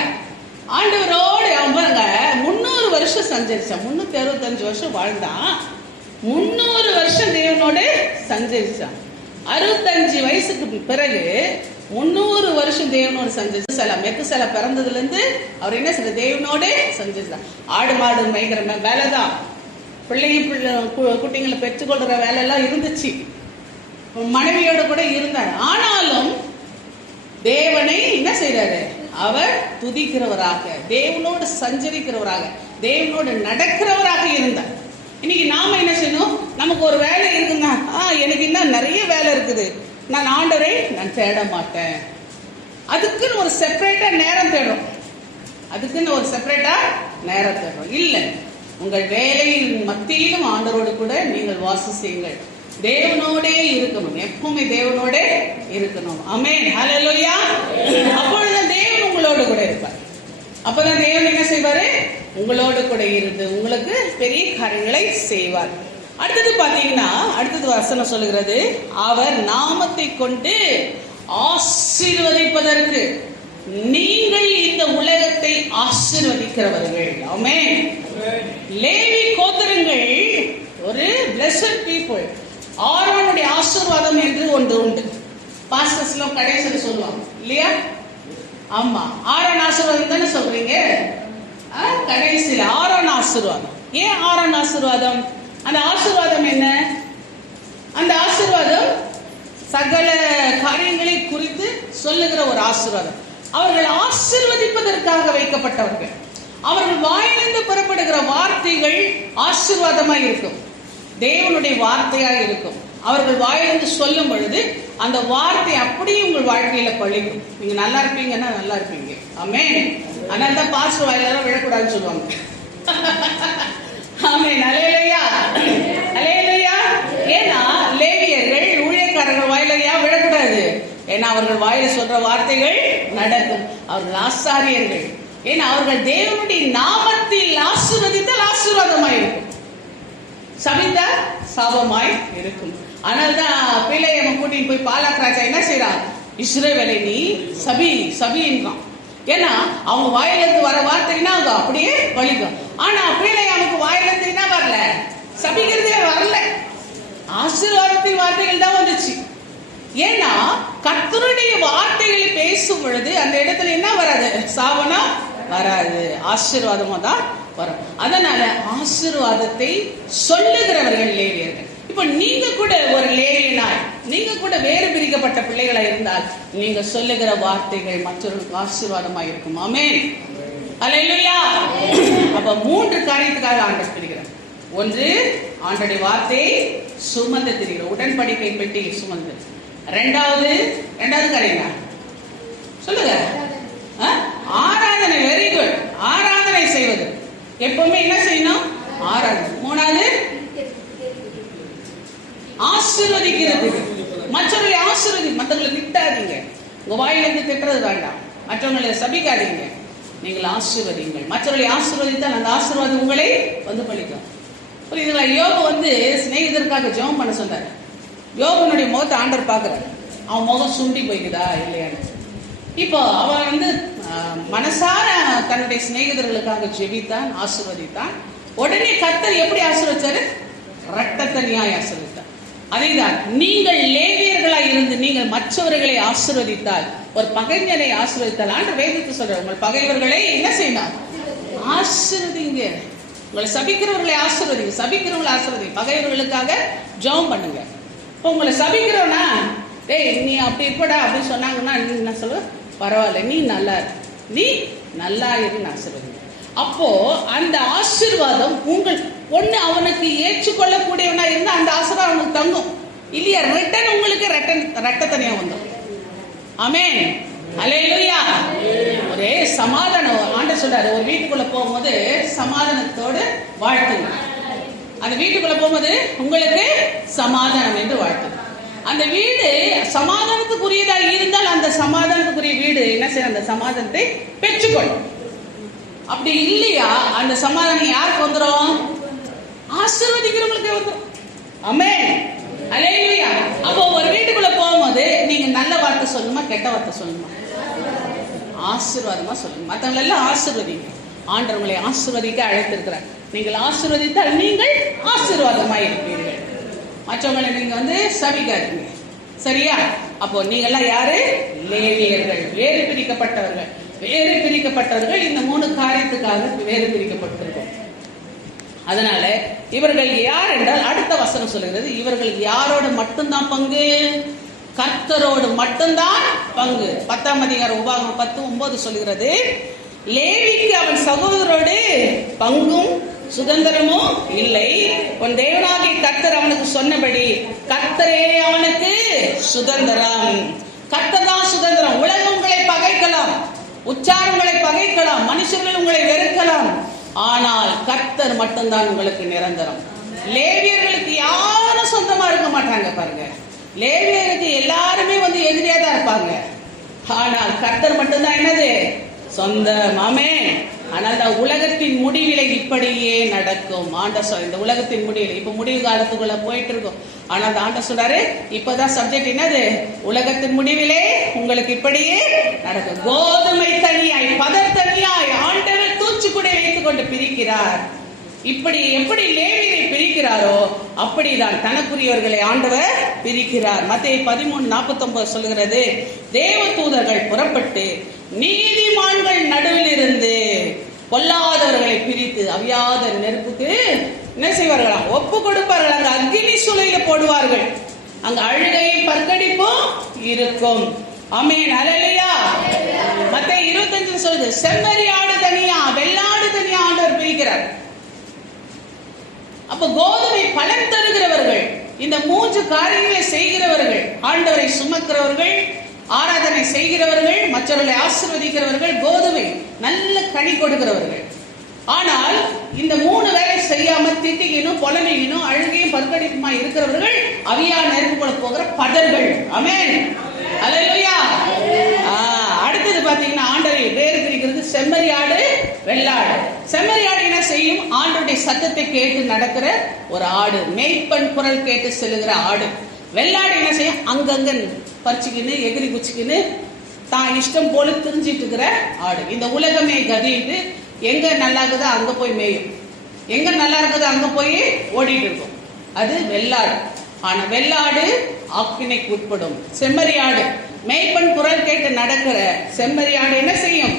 ஆண்டவரோடு பாருங்க 300 வருஷம் சஞ்சரிச்சான். 365 வருஷம் வாழ்ந்தான். 300 வருஷம் தேவனோடு சஞ்சரிச்சான். 65 வயசுக்கு பிறகு 300 வருஷம் தேவனோடு சஞ்சரிச்சு மெத்துசலா பிறந்ததுல இருந்து அவர் என்ன செய்ய தேவனோடு சஞ்சரிச்சார். ஆடு மாடு மேய்க்கிற வேலை தான், குட்டிங்களை பெற்றுக்கொள்ற வேலை எல்லாம் இருந்துச்சு. மனைவியோடு கூட இருந்தார். ஆனாலும் தேவனை என்ன செய்யறாரு? அவர் துதிக்கிறவராக, தேவனோடு சஞ்சரிக்கிறவராக, தேவனோடு நடக்கிறவராக இருந்தார். இன்னைக்கு நாம என்ன செய்யணும்? நமக்கு ஒரு வேலை இருக்குங்க, எனக்கு இன்னும் நிறைய வேலை இருக்குது, நான் ஆண்டவரை நான் தேட மாட்டேன். அதுக்குன்னு ஒரு செப்பரேட்டா நேரம் தேடும். அதுக்குன்னு ஒரு செப்பரேட்டா நேரம் தேடும். இல்லை, உங்கள் வேலையின் மத்தியிலும் ஆண்டவரோடு கூட நீங்கள் வாசம் செய்யுங்கள். தேவனோடே இருக்கணும், எப்பவுமே தேவனோடே இருக்கணும். ஆமென், ஹல்லேலூயா. அப்பொழுதுதான் தேவன் உங்களோடு கூட இருப்பார். அப்பதான் தேவன் என்ன செய்வாரு? உங்களோடு கூட இருந்து உங்களுக்கு பெரிய காரியங்களை செய்வார். அடுத்தது பாத்தீங்கன்னா, அடுத்தது வசனம் சொல்லுகிறது, அவர் நாமத்தை கொண்டு ஆசீர்வதிப்பதற்கு நீங்கள் இந்த உலகத்தை ஆசீர்வதிக்கிறவர்கள். ஆமென். லேவி கோத்திரங்கள் ஒரு blessed people. ஆரோனுடைய ஆசீர்வாதம் என்று ஒன்று உண்டு. பாஸ்டர்ஸ்லாம் கடைசியில் சொல்லுவாங்க இல்லையா? ஆமா, ஆரோன் ஆசீர்வாதம் தானே சொல்றீங்க. கடைசியில் ஆரோன் ஆசீர்வாதம். ஏன் ஆரோன் ஆசீர்வாதம்? அந்த ஆசீர்வாதம் என்ன? அந்த ஆசீர்வாதம் சகல காரியங்களை குறித்து சொல்லுகிற ஒரு ஆசீர்வாதம். அவர்கள் ஆசீர்வதிப்பதற்காக வைக்கப்பட்டவர்கள். அவர்கள் வாயிலிருந்து புறப்படுகிற வார்த்தைகள் ஆசீர்வாதமாய் இருக்கும், தேவனுடைய வார்த்தையாக இருக்கும். அவர்கள் வாயிலிருந்து சொல்லும் பொழுது அந்த வார்த்தை அப்படியே உங்கள் வாழ்க்கையில பழிக்கும். நீங்க நல்லா இருப்பீங்கன்னா நல்லா இருப்பீங்க. ஆமென். அதனால தான் பாஸ்டர் வாயில விழக்கூடாதுன்னு சொல்லுவாங்க. ஆமென், ஹல்லேலூயா, ஹல்லேலூயா. ஏன்னா லேவியர்கள் ஊழியக்காரர்கள் வாயில ஏன் விழக்கூடாது? ஏன்னா அவர்கள் வாயில சொல்ற வார்த்தைகள் நடக்கும். அவர்கள் ஆசாரியர்கள். ஏன்னா அவர்கள் தேவனுடைய நாமத்தில் ஆசீர்வதித்தால் ஆசீர்வாதமாயிருக்கும், சபித்தா சாபமாய் இருக்கும். அதனால்தான் பிள்ளைய கூட்டின்னு போய் பாலாக் ராஜா என்ன செய்யறான்? இஸ்ரவேலை நீ சபி சபின்றான். ஏன்னா அவங்க வாயிலிருந்து வர வார்த்தைன்னா அவங்க அப்படியே பழிக்கும். ஆனா பிள்ளை அவனுக்கு வாயிலிருந்து என்ன வரல? சபிக்கிறதே வரல, ஆசீர்வாதத்தின் வார்த்தைகள் தான் வந்துச்சு. ஏன்னா கர்த்தருடைய வார்த்தைகளை பேசும் பொழுது அந்த இடத்துல என்ன வராது? சாபனம் வராது, ஆசீர்வாதமா தான் வரும். அதனால ஆசீர்வாதத்தை சொல்லுகிறவர்கள் லேவியர்கள். இப்ப நீங்க கூட ஒரு லேவியனாய், நீங்க கூட வேறு பிரிக்கப்பட்ட பிள்ளைகளா இருந்தால் நீங்க சொல்லுகிற வார்த்தைகள் மற்றவர்களுக்கு ஆசீர்வாதமா இருக்கும். ஆமென், ஹல்லேலூயா. அப்ப 3 காரியத்துக்காக ஆண்டவர் பிரிக்கிறார். ஒன்று, ஆண்டவருடைய வார்த்தையை சுமந்து திரிகிற உடன்படிக்கை பெட்டி சுமந்து. ரெண்டாவது காரியம் சொல்லுங்க, ஆராதனை. வெரி குட், ஆராதனை செய்வது. எப்பவுமே என்ன செய்யணும்? ஆராதனை. 3வது ஆசீர்வதிக்கிறது. மற்றவர்களை ஆசீர்வதி. மற்றவங்களை திட்டாதீங்க, உங்க வாயிலிருந்து திட்டுறது வேண்டாம். மற்றவங்களை சபிக்காதீங்க, நீங்கள் ஆசீர்வதிங்கள். மற்றவர்களை ஆசீர்வதித்தால் அந்த ஆசீர்வாதம் உங்களை வந்து பழிக்கும். புரியுதுங்களா? யோபு சிநேகிதருக்காக ஜெபம் பண்ண சொன்னார். யோபனுடைய முகத்தை ஆண்டவர் பார்க்கிறார். அவன் முகம் சுண்டி போய்க்குதா இல்லையான்னு. இப்போ அவன் மனசார தன்னுடைய சிநேகிதர்களுக்காக ஜெபித்தான், ஆசீர்வதித்தான். உடனே கர்த்தர் எப்படி ஆசீர்வதிச்சாரு? இரட்டத்தனியாய் ஆசீர்வதித்தார். அதேதான் நீங்கள் லேவியர்களாய் இருந்து நீங்கள் மற்றவர்களை ஆசீர்வதித்தால், ஒரு பகைஞரை ஆசீர்வதித்தால், ஆண்டவர் வேதத்தை சொல்றார், உங்கள் பகைவர்களை என்ன செய்யணும்? ஆசீர்வதிங்க. உங்களை சபிக்கிறவர்களை ஆசீர்வதிங்க, சபிக்கிறவங்களை ஆசீர்வதிங்க. பகைவர்களுக்காக ஜெபம் பண்ணுங்க. இப்போ உங்களை சபிக்கிறவனா, டேய் நீ அப்படி இருப்படா அப்படின்னு சொன்னாங்கன்னா நீ என்ன சொல்ல? பரவாயில்ல, நீ நல்லா இரு, நீ நல்லா இருக்குன்னு ஆசீர்வதிங்க. அப்போ அந்த ஆசீர்வாதம் உங்கள் ஒண்ணு அவனுக்கு ஏற்றுக்கொள்ளக்கூடியவனா இருந்தா அந்த ஆசீர்வாதம் அவனுக்கு தங்கும். இல்லையா ரிட்டன் உங்களுக்கு ரெட்டத்தனியா வந்தோம். ஆமென், ஹல்லேலூயா. ஒரே சமாதானம். ஆண்டவர் சொல்றாரு, ஒரு வீட்டுக்குள்ள போகும்போது சமாதானத்தோடு வாழ்த்துங்க. அந்த வீட்டுக்குள்ள போகும்போது உங்களுக்கு சமாதானம் என்று வாழ்த்துங்க. அந்த வீடு சமாதானத்துக்குரியதா இருந்தால் அந்த சமாதானத்துக்குரிய வீடு என்ன செய்ய, அந்த சமாதானத்தை பெற்றுக்கொள்ளும். அப்படி இல்லையா அந்த சமாதானம் யாருக்கு வந்துடும்? ஆசீர்வதிக்கிறவங்களுக்கு வந்துடும். ஆமென், அல்லேலூயா. அப்போ ஒரு வீட்டுக்குள்ள போகும்போது நீங்க நல்ல வார்த்தை சொல்லணுமா, கெட்ட வார்த்தை சொல்லணுமா? ஆசீர்வாதமா சொல்லணும். மற்றவங்க எல்லாம் ஆசீர்வதிங்க. ஆண்டவர் உங்களை ஆசீர்வதிக்க அழைத்திருக்கிறார். நீங்கள் ஆசீர்வதித்தால் நீங்கள் ஆசீர்வாதமாய் இருப்பீர்கள். மற்றவங்களை நீங்க சபிக்காதீங்க, சரியா? அப்போ நீங்க எல்லாம் யாரு? லேவியர்கள், வேறு பிரிக்கப்பட்டவர்கள். வேறு பிரிக்கப்பட்டவர்கள் இந்த 3 காரியத்துக்காக வேறு பிரிக்கப்பட்டிருக்கும். அதனால இவர்கள் யார் என்றால் அடுத்த வசனம் சொல்லுகிறது, இவர்கள் யாரோடு மட்டும்தான் பங்கு? கர்த்தரோடு மட்டும்தான் பங்கு. 10ஆம் அதிகாரம் உபாகமம் 10:9 சொல்லுகிறது, லேவிக்கு அவன் சகோதரோடு பங்கும் சுதந்திரமும் இல்லை, உன் தேவனாகிய கர்த்தர் அவனுக்கு சொன்னபடி கர்த்தரே அவனுக்கு சுதந்திரம். கர்த்தர் தான் சுதந்திரம். உலகம் உங்களை பகைக்கலாம், உச்சாரங்களை பகைக்கலாம், மனுஷர்கள் உங்களை வெறுக்கலாம், ஆனால் கர்த்தர் மட்டும்தான் உங்களுக்கு நிரந்தரம். லேவியர்களுக்கு யாரும் சொந்தமா இருக்க மாட்டாங்க பாருங்க. லேவியருக்கு எல்லாருமே எதிரியா தான் இருப்பாங்க. ஆனால் கர்த்தர் மட்டும்தான் என்னது? சொந்தம். ஆமென். ஆனால் உலகத்தின் முடிவில இப்படியே நடக்கும். ஆண்டவர் இந்த உலகத்தின் முடிவில் இப்ப முடிவு காலத்துக்குள்ள போயிட்டு இருக்கும். ஆனால் ஆண்டவர் சொல்றாரு, இப்பதான் சப்ஜெக்ட் என்னது? உலகத்தின் முடிவிலே உங்களுக்கு இப்படியே நடக்கும். கோதுமை தனியாய், பதர் தனியாய் ஆண்டவர் தூச்சுக்குடை வைத்துக் கொண்டு பிரிக்கிறார். இப்படி எப்படி லேவியரை பிரிக்கிறாரோ அப்படிதான் தனக்குரியவர்களை ஆண்டவர் பிரிக்கிறார். மத்தேயு 13:49 சொல்லுகிறது, தேவ தூதர்கள் புறப்பட்டு நீதிமான்கள் நடுவில் இருந்து பொல்லாதவர்களை பிரித்து அவியாத நெருப்புக்கு என்ன செய்வார்களாம்? ஒப்பு கொடுப்பார்கள். அங்க அக்கினி சூளையில போடுவார்கள். அங்க அழுகையும் பற்கடிப்பும் இருக்கும். ஆமென், அல்லேலூயா. மத்தேயு 25 சொல்லுது, செம்மறி ஆடு தனியா, வெள்ளாடு தனியா ஆண்டவர் பிரிக்கிறார். அப்ப கோதுமை பலன் தருகிறவர்கள், இந்த 3 காரியங்களை செய்கிறவர்கள், ஆண்டவரை சுமக்கிறவர்கள், ஆராதனை செய்கிறவர்கள், மற்றவர்களை ஆசீர்வதிக்கிறவர்கள், கோதுமை நல்ல கனி கொடுக்கிறவர்கள். ஆனால் இந்த 3 வேலை செய்யாம திட்டிக்கணும், பொலனிக்கணும், அழுகையும் பற்கடிப்புமா இருக்கிறவர்கள் அவியா நெருப்புக்குள்ள போகிற பதர்கள். ஆமென், அல்லேலூயா. அடுத்தது பாத்தீங்கன்னா ஆண்டவரை வேறு பிரிக்கிறது செம்மறி ஆடு, வெள்ளாடு. செம்மறி ஆடு என்ன செய்யும்? ஆண்டவருடைய சத்தத்தை கேட்டு நடக்கிற ஒரு ஆடு, மேய்ப்பன் குரல் கேட்டு செல்லுகிற ஆடு. வெள்ளாடு என்ன செய்யும்? அங்கங்க பறிச்சுக்கின்னு எகிரி குச்சிக்கின்னு தான் இஷ்டம் போல திரிஞ்சிட்டு இருக்கிற ஆடு. இந்த உலகமே கதிட்டு எங்க நல்லா இருக்குதோ அங்க போய் மேயும், எங்க நல்லா இருக்குதோ அங்க போய் ஓடிட்டு இருக்கும். அது வெள்ளாடு. ஆனா வெள்ளாடு ஆக்கினைக்கு உட்படும். செம்மறியாடு மேய்ப்பன் குரல் கேட்டு நடக்கிற செம்மறியாடு என்ன செய்யும்?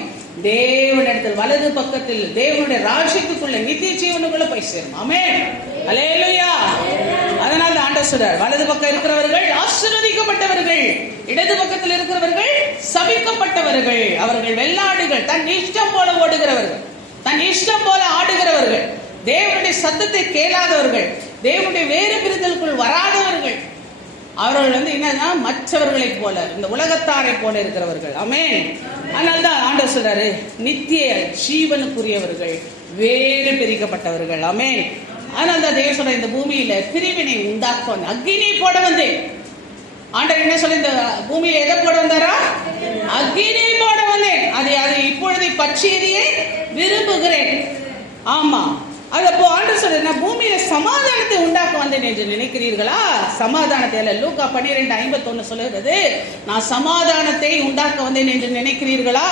தேவனிடத்தில் வலது பக்கத்தில் தேவனுடைய ராஜ்யத்துக்குள்ள நித்திய ஜீவனுக்குள்ள போய் சேரும். ஆமென், அல்லேலூயா. அதனால ஆண்டவர் சொல்றார், வலது பக்கம் இருக்கிறவர்கள் ஆசீர்வதிக்கப்பட்டவர்கள், இடது பக்கத்தில் இருக்கிறவர்கள் சபிக்கப்பட்டவர்கள். அவர்கள் வெள்ளாடுகள், தன் இஷ்டம் போல ஓடுகிறவர்கள், தன் இஷ்டம் போல ஆடுகிறவர்கள், தேவனுடைய சத்தத்தை கேளாதவர்கள், தேவனுடைய வேறு பிரிதலுக்குள் வராதவர்கள். அவர்கள் என்னன்னா மற்றவர்களை போல, இந்த உலகத்தாரை போல இருக்கிறவர்கள். ஆமென். அதனால்தான் ஆண்டவர் சொல்றாரு, நித்திய ஜீவனுக்குரியவர்கள், வேறு பிரிக்கப்பட்டவர்கள். ஆமென். அதனால்தான் தேவன் சொல்ற, இந்த பூமியில பிரிவினை உண்டாக்க அக்கினி போட வந்தேன். ஆண்டவர் என்ன சொல்ல, இந்த பூமியில எதை போட வந்தாரா? அக்கினி போட வந்தேன். அதை இப்பொழுது பற்றியதையே விரும்புகிறேன். ஆமா, அதப்போ ஆண்டவர் சொல்ற, நான் பூமியில சமாதானத்தை உண்டாக்க வந்தேன் என்று நினைக்கிறீர்களா? சமாதானத்தை அல்ல. லூக்கா 12:51 சொல்லுகிறது, நான் சமாதானத்தை உண்டாக்க வந்தேன் என்று நினைக்கிறீர்களா?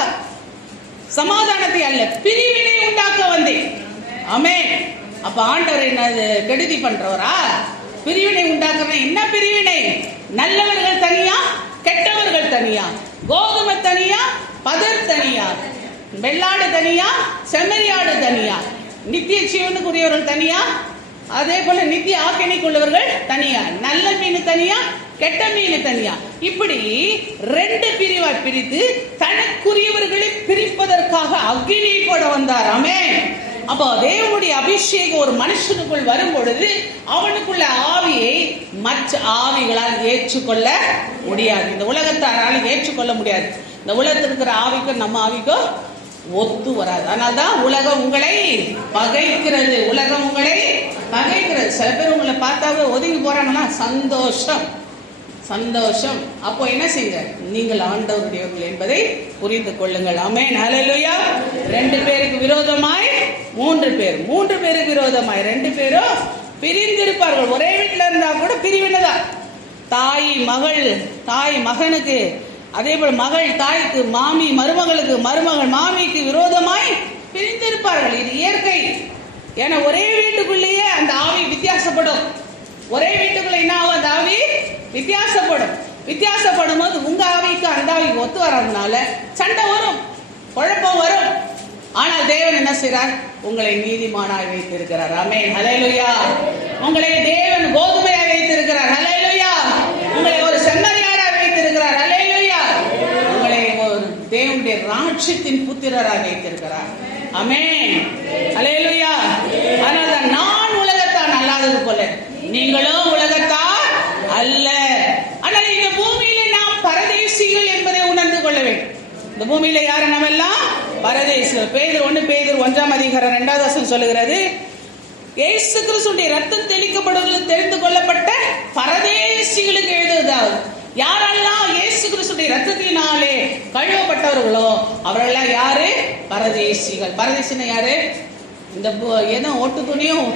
சமாதானத்தை அல்ல, பிரிவினை உண்டாக்க வந்தேன். ஆமென். அப்ப ஆண்டவர் என்ன கெடுதி பண்றவரா? பிரிவினை உண்டாக்குற. என்ன பிரிவினை? நல்லவர்கள் தனியா, கெட்டவர்கள் தனியா, கோதுமை தனியா, பதர் தனியா, வெள்ளாடு தனியா, செம்மறியாடு தனியா, நித்திய ஜீவனுக்குரியவர்கள் தனியா, அதே போல நித்திய ஆக்கினைக்குள்ளவர்கள் தனியா, நல்ல மீன் தனியா, கெட்ட மீன் தனியா, இப்படி 2 பிரிவா பிரித்து தனக்குரியவர்களை பிரிப்பதற்காக அக்கினி போட வந்தார். ஆமென். அப்போ தேவனுடைய அபிஷேகம் ஒரு மனுஷனுக்குள் வரும் பொழுது அவனுக்குள்ள ஆவியை மற்ற ஆவிகளால் ஏற்றுக்கொள்ள முடியாது. இந்த உலகத்தாரால் ஏற்றுக்கொள்ள முடியாது. இந்த உலகத்தில் இருக்கிற ஆவிக்கும் நம்ம ஆவிக்கும் ஒத்து வராது. அதனால்தான் உலகம் உங்களை பகைக்கிறது. உலகம் உங்களை பகைக்கிறது. சில பேர் உங்களை பார்த்தாவே ஒதுங்கி போறாங்கன்னா சந்தோஷம். சந்தோஷம். அப்போ என்ன செய்யுங்க, நீங்கள் ஆண்டவருடையவர்கள் என்பதை புரிந்து கொள்ளுங்கள். ஆமென், ஹல்லேலூயா. 2 பேருக்கு விரோதமாய் 3 பேர், 3 பேருக்கு விரோதமாய் 2 பேரும் பிரிந்திருப்பார்கள். ஒரே வீட்டில் இருந்தா கூட பிரிவினதான். தாய் மகள், தாய் மகனுக்கு, அதே போல மகள் தாய்க்கு, மாமி மருமகளுக்கு, மருமகள் மாமிக்கு விரோதமாய் பிரிந்திருப்பார்கள். இது இயற்கை. ஏன்னா ஒரே வீட்டுக்குள்ளேயே அந்த ஆவி வித்தியாசப்படும். ஒரே வீட்டுக்குள்ள என்ன ஆகும், அந்த ஆவி வித்தியாசப்படும். வித்தியாசப்படும் போது உங்க ஆவிக்கு அந்த ஆவிக்கு ஒத்து வராதனால சண்டை வரும், குழப்பம் வரும். ஆனால் தேவன் என்ன செய்றார், உங்களை நீதிமானாய் வைத்திருக்கிறார். ஆமென், ஹல்லேலூயா. உங்களை தேவன் கோதுமையாய் வைத்திருக்கிறார். ஹல்லேலூயா. உங்களை ஒரு செம்மறியாராய் வைத்திருக்கிறார். ஹல்லேலூயா. உங்களை ஒரு தேவனுடைய ராஜ்யத்தின் புத்திரராய் வைத்திருக்கிறார். ஆமென், ஹல்லேலூயா. ஆனால் நான் உலகத்தான் அல்லாதது போல நீங்களும் உலகத்தார் அல்ல. ஆனால் இந்த பூமியில நாம் பரதேசிகள் என்பதை உணர்ந்து கொள்ள வேண்டும். இந்த பூமியில யாரு, நம்ம எல்லாம் பரதேசிகள். பேதுரு 1:1 சொல்லுகிறது, இயேசு கிறிஸ்துவின் ரத்தம் தெளிக்கப்படுவது தெரிந்து கொள்ளப்பட்ட பரதேசிகளுக்கு எழுதுவதாவது, யாரெல்லாம் இயேசு கிறிஸ்துவின் ரத்தத்தினாலே கழுவப்பட்டவர்களோ அவரெல்லாம் யாரு, பரதேசிகள். பரதேசினா யாரு, இந்த எந்த ஒட்டு துணியும்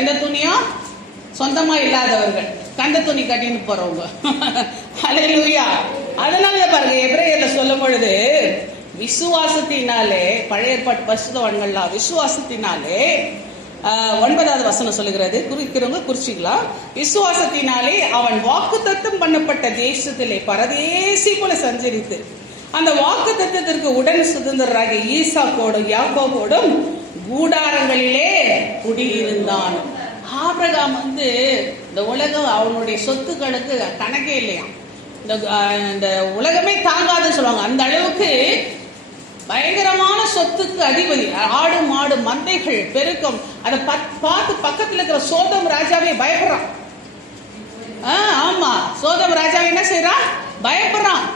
எந்த துணியும் சொந்தமா இல்லாதவர்கள், கந்த துணி கட்டின்னு போறவங்க. ஹல்லேலூயா. அதனால பாருங்க, எபிரேயர்ல சொல்லும் பொழுது விசுவாசத்தினாலே, பழைய ஏற்பாட்டு பரிசுத்தவான்கள்லாம் விசுவாசத்தினாலே, 9 சொல்லுகிறது, குறிக்கிறவங்க குறிச்சிக்கலாம். விசுவாசத்தினாலே அவன் வாக்குத்தத்தம் பண்ணப்பட்ட தேசத்திலே பரதேசி போல சஞ்சரித்து அந்த வாக்குத்தத்தத்திற்கு உடன் சுதந்திரராகிய ஈசாக்கோடும் யாக்கோபோடும் கூடாரங்களிலே குடியிருந்தான். ஆபிரகாம் இந்த உலகம் அவனுடைய சொத்துக்களுக்கு கணக்கே இல்லையாம். இந்த உலகமே தாங்காதுன்னு சொல்லுவாங்க. அந்த அளவுக்கு பயங்கரமான சொத்துக்கு அதிபதி. ஆடு மாடு மந்தைகள் பெருக்கம். அதை பார்த்து பக்கத்தில் இருக்கிற சோதம் ராஜாவே பயப்படுறான். ஆமா, சோதம் ராஜாவே என்ன செய்யறான், பயப்படுறான்.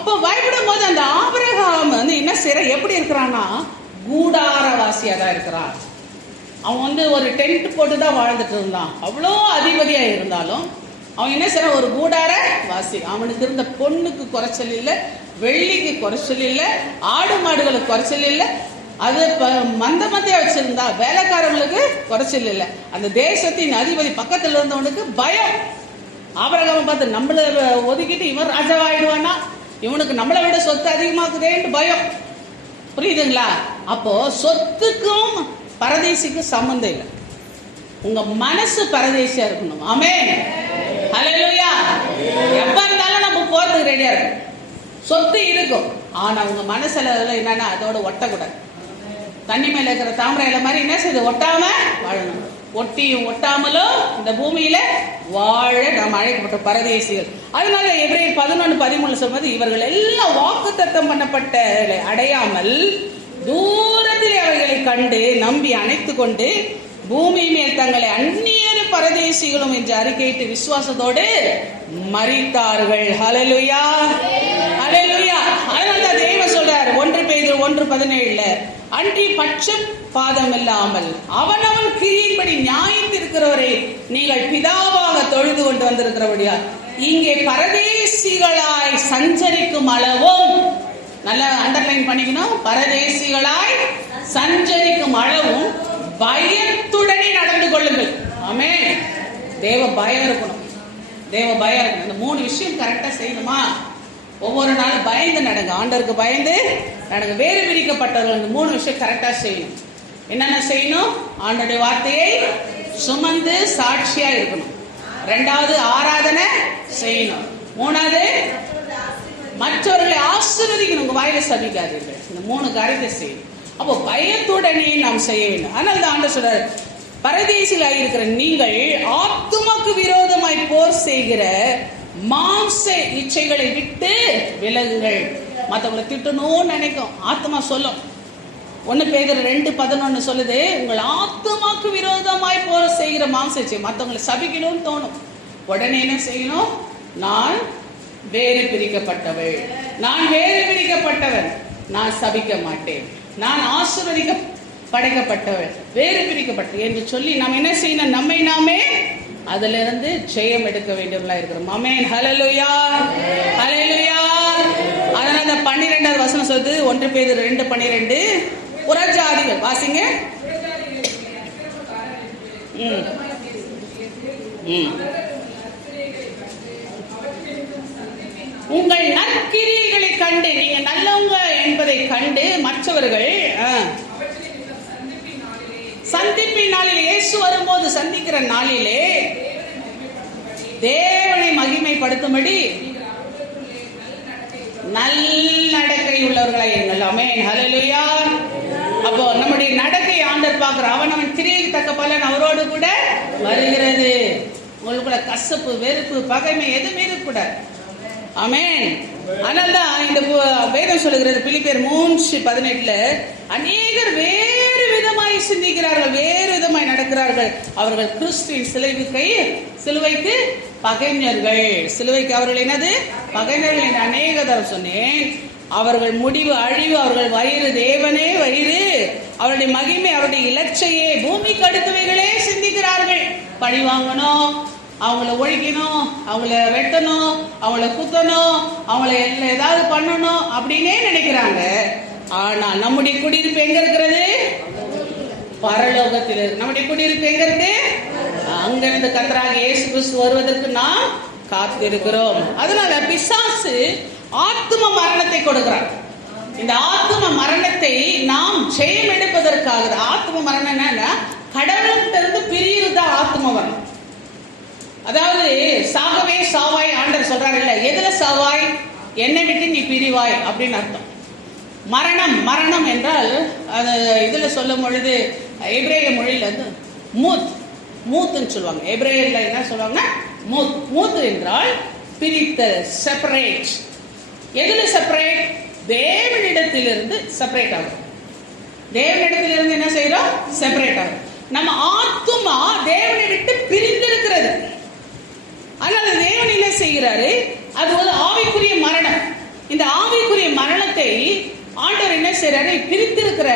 அப்போ பயப்படும் போது அந்த ஆபிரகாம் என்ன செய்யற, எப்படி இருக்கிறான்னா கூடாரவாசியா தான் இருக்கிறான். அவன் ஒரு டென்ட் போட்டு தான் வாழ்ந்துட்டு இருந்தான். அவ்வளோ அதிபதியா இருந்தாலும் அவன் என்ன செய்யறான், ஒரு கூடார வாசி. அவனுக்கு இருந்த பொண்ணுக்கு குறைச்சல் இல்லை, வெள்ளிக்கு குறைச்சல் இல்லை, ஆடு மாடுகளுக்கு குறைச்சல் இல்லை. அது மந்த மந்தையா வச்சிருந்தா வேலைக்காரங்களுக்கு குறைச்சல் இல்லை. அந்த தேசத்தின் அதிபதி பக்கத்துல இருந்தவனுக்கு பயம். ஆபிரகாமை பார்த்து நம்மள ஒதுக்கிட்டு இவன் ராஜாவாயிடுவானா, இவனுக்கு நம்மளை விட சொத்து அதிகமாக்குதேன்னு பயம். புரியுதுங்களா? அப்போ சொத்துக்கும் பரதேசிக்கும் சம்பந்தம் இல்லை. உங்க மனசு பரதேசியா இருக்கணும். ஆமென், ஹல்லேலூயா. எப்ப இருந்தாலும் நம்ம போறதுக்கு ரெடியா இருக்கும். சொத்து இருக்கும், ஆனா உங்க மனசுல என்னன்னா அதோட ஒட்டக்கூடாது. தண்ணி மேல இருக்கிற தாமரை இலை மாதிரி என்ன செய்யுது, ஒட்டாம வாழணும். ஒட்டியும் ஒட்டாமலும் இந்த பூமியில வாழ நாம் அழைக்கப்பட்ட பரதேசிகள். அதனால எபிரேயர் 11:13 சொல்வது, இவர்கள் எல்லாம் வாக்குத்தத்தம் பண்ணப்பட்ட அடையாமல் தூரத்தில் அவைகளை கண்டு நம்பி அணைத்து கொண்டு பூமி மேல் தங்களை அந்நியர் பரதேசிகளும் என்று அறிக்கையிட்டு விசுவாசத்தோடு மரித்தார்கள். ஹல்லேலூயா, ஹல்லேலூயா. அதனால தேவன் சொல்றார் 1 பேதுரு 1:17, அன்றி பட்சம் பாதம் இல்லாமல் அவனவன் கிரியின்படி நியாயத்திருக்கிறவரை நீங்கள் பிதாவாக தொழுது கொண்டு வந்திருக்கிறபடியா இங்கே பரதேசிகளாய் சஞ்சரிக்கும் அளவும், நல்லா அண்டர்லைன் பண்ணிக்கணும், பரதேசிகளாய் சஞ்சரிக்கும் அளவும் பயத்துடனே நடந்து கொள்ளுங்கள். ஆமென். தேவ பயம் இருக்கணும், தேவ பயம் இருக்கணும். இந்த 3 விஷயம் கரெக்டா செய்யணுமா? ஒவ்வொரு நாளும் பயந்து நடங்க, ஆண்டவருக்கு பயந்து நடங்க. வேறு பிரிக்கப்பட்டவர்கள் இந்த 3 விஷயம் கரெக்டா செய்யணும். என்னென்ன செய்யணும்? ஆண்டவருடைய வார்த்தையை சுமந்து சாட்சியா இருக்கணும். 2வது ஆராதனை செய்யணும். 3வது மற்றவர்களை ஆசீர்வதிக்கணும். உங்க வாயில சபிக்காதீர்கள். இந்த 3 காரியத்தை செய்யணும். அப்போ பயத்துடனே நாம் செய்ய வேண்டும். ஆனால் தான் ஆண்டவர் சொல்றார், பரதேசிகளாய் இருக்கிற நீங்கள் ஆத்துமாக்கு விரோதமாய் போர் செய்கிற மாம்ச இச்சைகளை விட்டு விலகுங்கள். மற்றவங்களை திட்டணும்னு நினைக்கும் ஆத்மா சொல்லும். 1 பேதுரு 2:11 சொல்லுது, உங்கள் ஆத்துமாக்கு விரோதமாய் போர் செய்கிற மாம்ச இச்சை, மற்றவங்களை சபிக்கணும்னு தோணும். உடனே என்ன செய்யணும்? நான் வேறு பிரிக்கப்பட்டவள், நான் வேறு பிரிக்கப்பட்டவன், நான் சபிக்க மாட்டேன், நான் ஆசீர்வதிக்க படைக்கப்பட்டவள், வேறு பிரிக்கப்பட்ட என்று சொல்லி நாம் என்ன செய்யணும்? நம்மை நாமே அதுல இருந்து ஜெயம் எடுக்க வேண்டியவர்களா இருக்கிறோம். ஆமென். ஹல்லேலூயா, ஹல்லேலூயா. அதனால 12வது வசனம் சொல்லுது, 1 பேதுரு 2:12, புறஜாதிகள் வாசிங்க. உங்கள் நற்கிரியைகளை கண்டு, நீங்க நல்லவங்க என்பதை கண்டு மற்றவர்கள் சந்திப்பின் நாளிலே, இயேசு வரும்போது சந்திக்கிற நாளிலே தேவனை மகிமைப்படுத்தும்படி நல்லடக்கை உள்ளவர்களாய் இருங்கள். ஆமென். ஹல்லேலூயா. அப்போ நம்முடைய நடக்கை ஆண்டவர் பார்க்கிற, அவனவன் கிரியைக்கு தக்க பலன் அவரோடு கூட வருகிறது. உங்களுக்குள்ள கசப்பு, வெறுப்பு, பகைமை எதுவுமே இருக்கக்கூடாது. ஆமென். அதனால்தான் இந்த வேதம் சொல்லுகிறது, பிலிப்பியர் 3:18, அநேகர் வேறு விதமாய் சிந்திக்கிறார்கள், வேறு விதமாய் நடக்கிறார்கள், அவர்கள் கிறிஸ்துவின் சிலுவைக்கு பகைஞர்கள். சிலுவைக்கு அவர்கள் என்னது? பகைஞர்கள் என்று அநேக தரம் சொன்னேன். அவர்கள் முடிவு அழிவு, அவர்கள் வயிறு தேவனே வயிறு, அவருடைய மகிமை அவருடைய இலட்சையே, பூமிக்கு அடுத்தவைகளே சிந்திக்கிறார்கள். பழி வாங்கணும், அவங்கள ஒழிக்கணும், அவங்கள வெட்டணும், அவங்கள குத்தணும், அவங்கள ஏதாவது பண்ணணும் அப்படின்னே நினைக்கிறாங்க. ஆனா நம்முடைய குடியிருப்பு எங்க இருக்கிறது? பரலோகத்தில் இருக்கு. நம்முடைய குடியிருப்பு எங்க இருக்கு? அங்கிருந்து கர்த்தராகிய இயேசு கிறிஸ்து வருவதற்கு நாம் காத்திருக்கிறோம். அதனால பிசாசு ஆத்தும மரணத்தை கொடுக்கிறார். இந்த ஆத்தும மரணத்தை நாம் ஜெயம் எடுப்பதற்காக. ஆத்தும மரணம் என்னன்னா, கடவுளிலிருந்து பிரியுதுதான் ஆத்தும மரணம். அதாவது சாகவே சாவாய் ஆண்டவர் சொல்றாரு இல்ல, எதுல சாவாய்? என்னை விட்டு நீ பிரிவாய் அப்படின்னு அர்த்தம். மரணம், மரணம் என்றால் அது இதுல சொல்லும் பொழுது எபிரேய மொழியில வந்து மூத்துன்னு சொல்லுவாங்க. எபிரேயர்ல என்ன சொல்லுவாங்கன்னா மூத்து என்றால் பிரித்தல், செப்பரேட். எதுல செப்பரேட்? தேவனிடத்திலிருந்து செப்பரேட் ஆகும். தேவனிடத்திலிருந்து என்ன செய்யறோம்? செப்பரேட் ஆகும். நம்ம ஆத்துமா தேவனை விட்டு பிரிந்திருக்கிறது. அதனால தேவன் என்ன செய்கிறாரு? அது ஒரு ஆவிக்குரிய மரணம். இந்த ஆவிக்குரிய மரணத்தை ஆண்டவர் என்ன செய்யறாரு? பிரித்திருக்கிற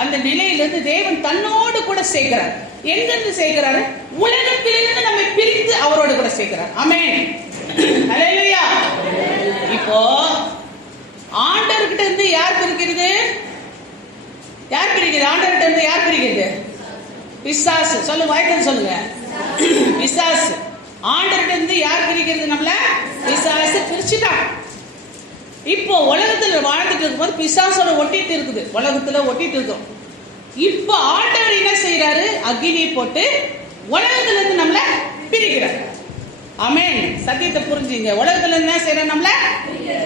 அந்த நிலையிலிருந்து தேவன் தன்னோடு கூட சேர்க்கிறார். எங்கிருந்து சேர்க்கிறாரு? உலகத்திலிருந்து நம்மை பிரித்து அவரோடு கூட சேர்க்கிறார். ஆமென். ஹல்லேலூயா. இப்போ ஆண்டவர்கிட்ட இருந்து யார் பிரிக்கிறது? யார் பிரிக்கிறது? ஆண்டவர்கிட்ட இருந்து யார் பிரிக்கிறது? பிசாசு. சொல்லுங்க, வாய்க்கு சொல்லுங்க. பிசாசு. ஆண்டவர்கிட்ட இருந்து யார் பிரிக்கிறது? நம்மள பிசாசு பிரிச்சுட்டான். இப்போ உலகத்துல வாழ்ந்துட்டு இருக்கும்போது பிசாசோட ஒட்டிட்டு இருக்குது, உலகத்துல ஒட்டிட்டு இருக்கோம். இப்போ ஆண்டவர் என்ன செய்யறாரு? அக்னியை போட்டு உலகத்துல இருந்து நம்மள பிரிக்கிறார். ஆமென். சத்தியத்தை புரிஞ்சுங்க. உலகத்துல இருந்து என்ன செய்யறார்? நம்மள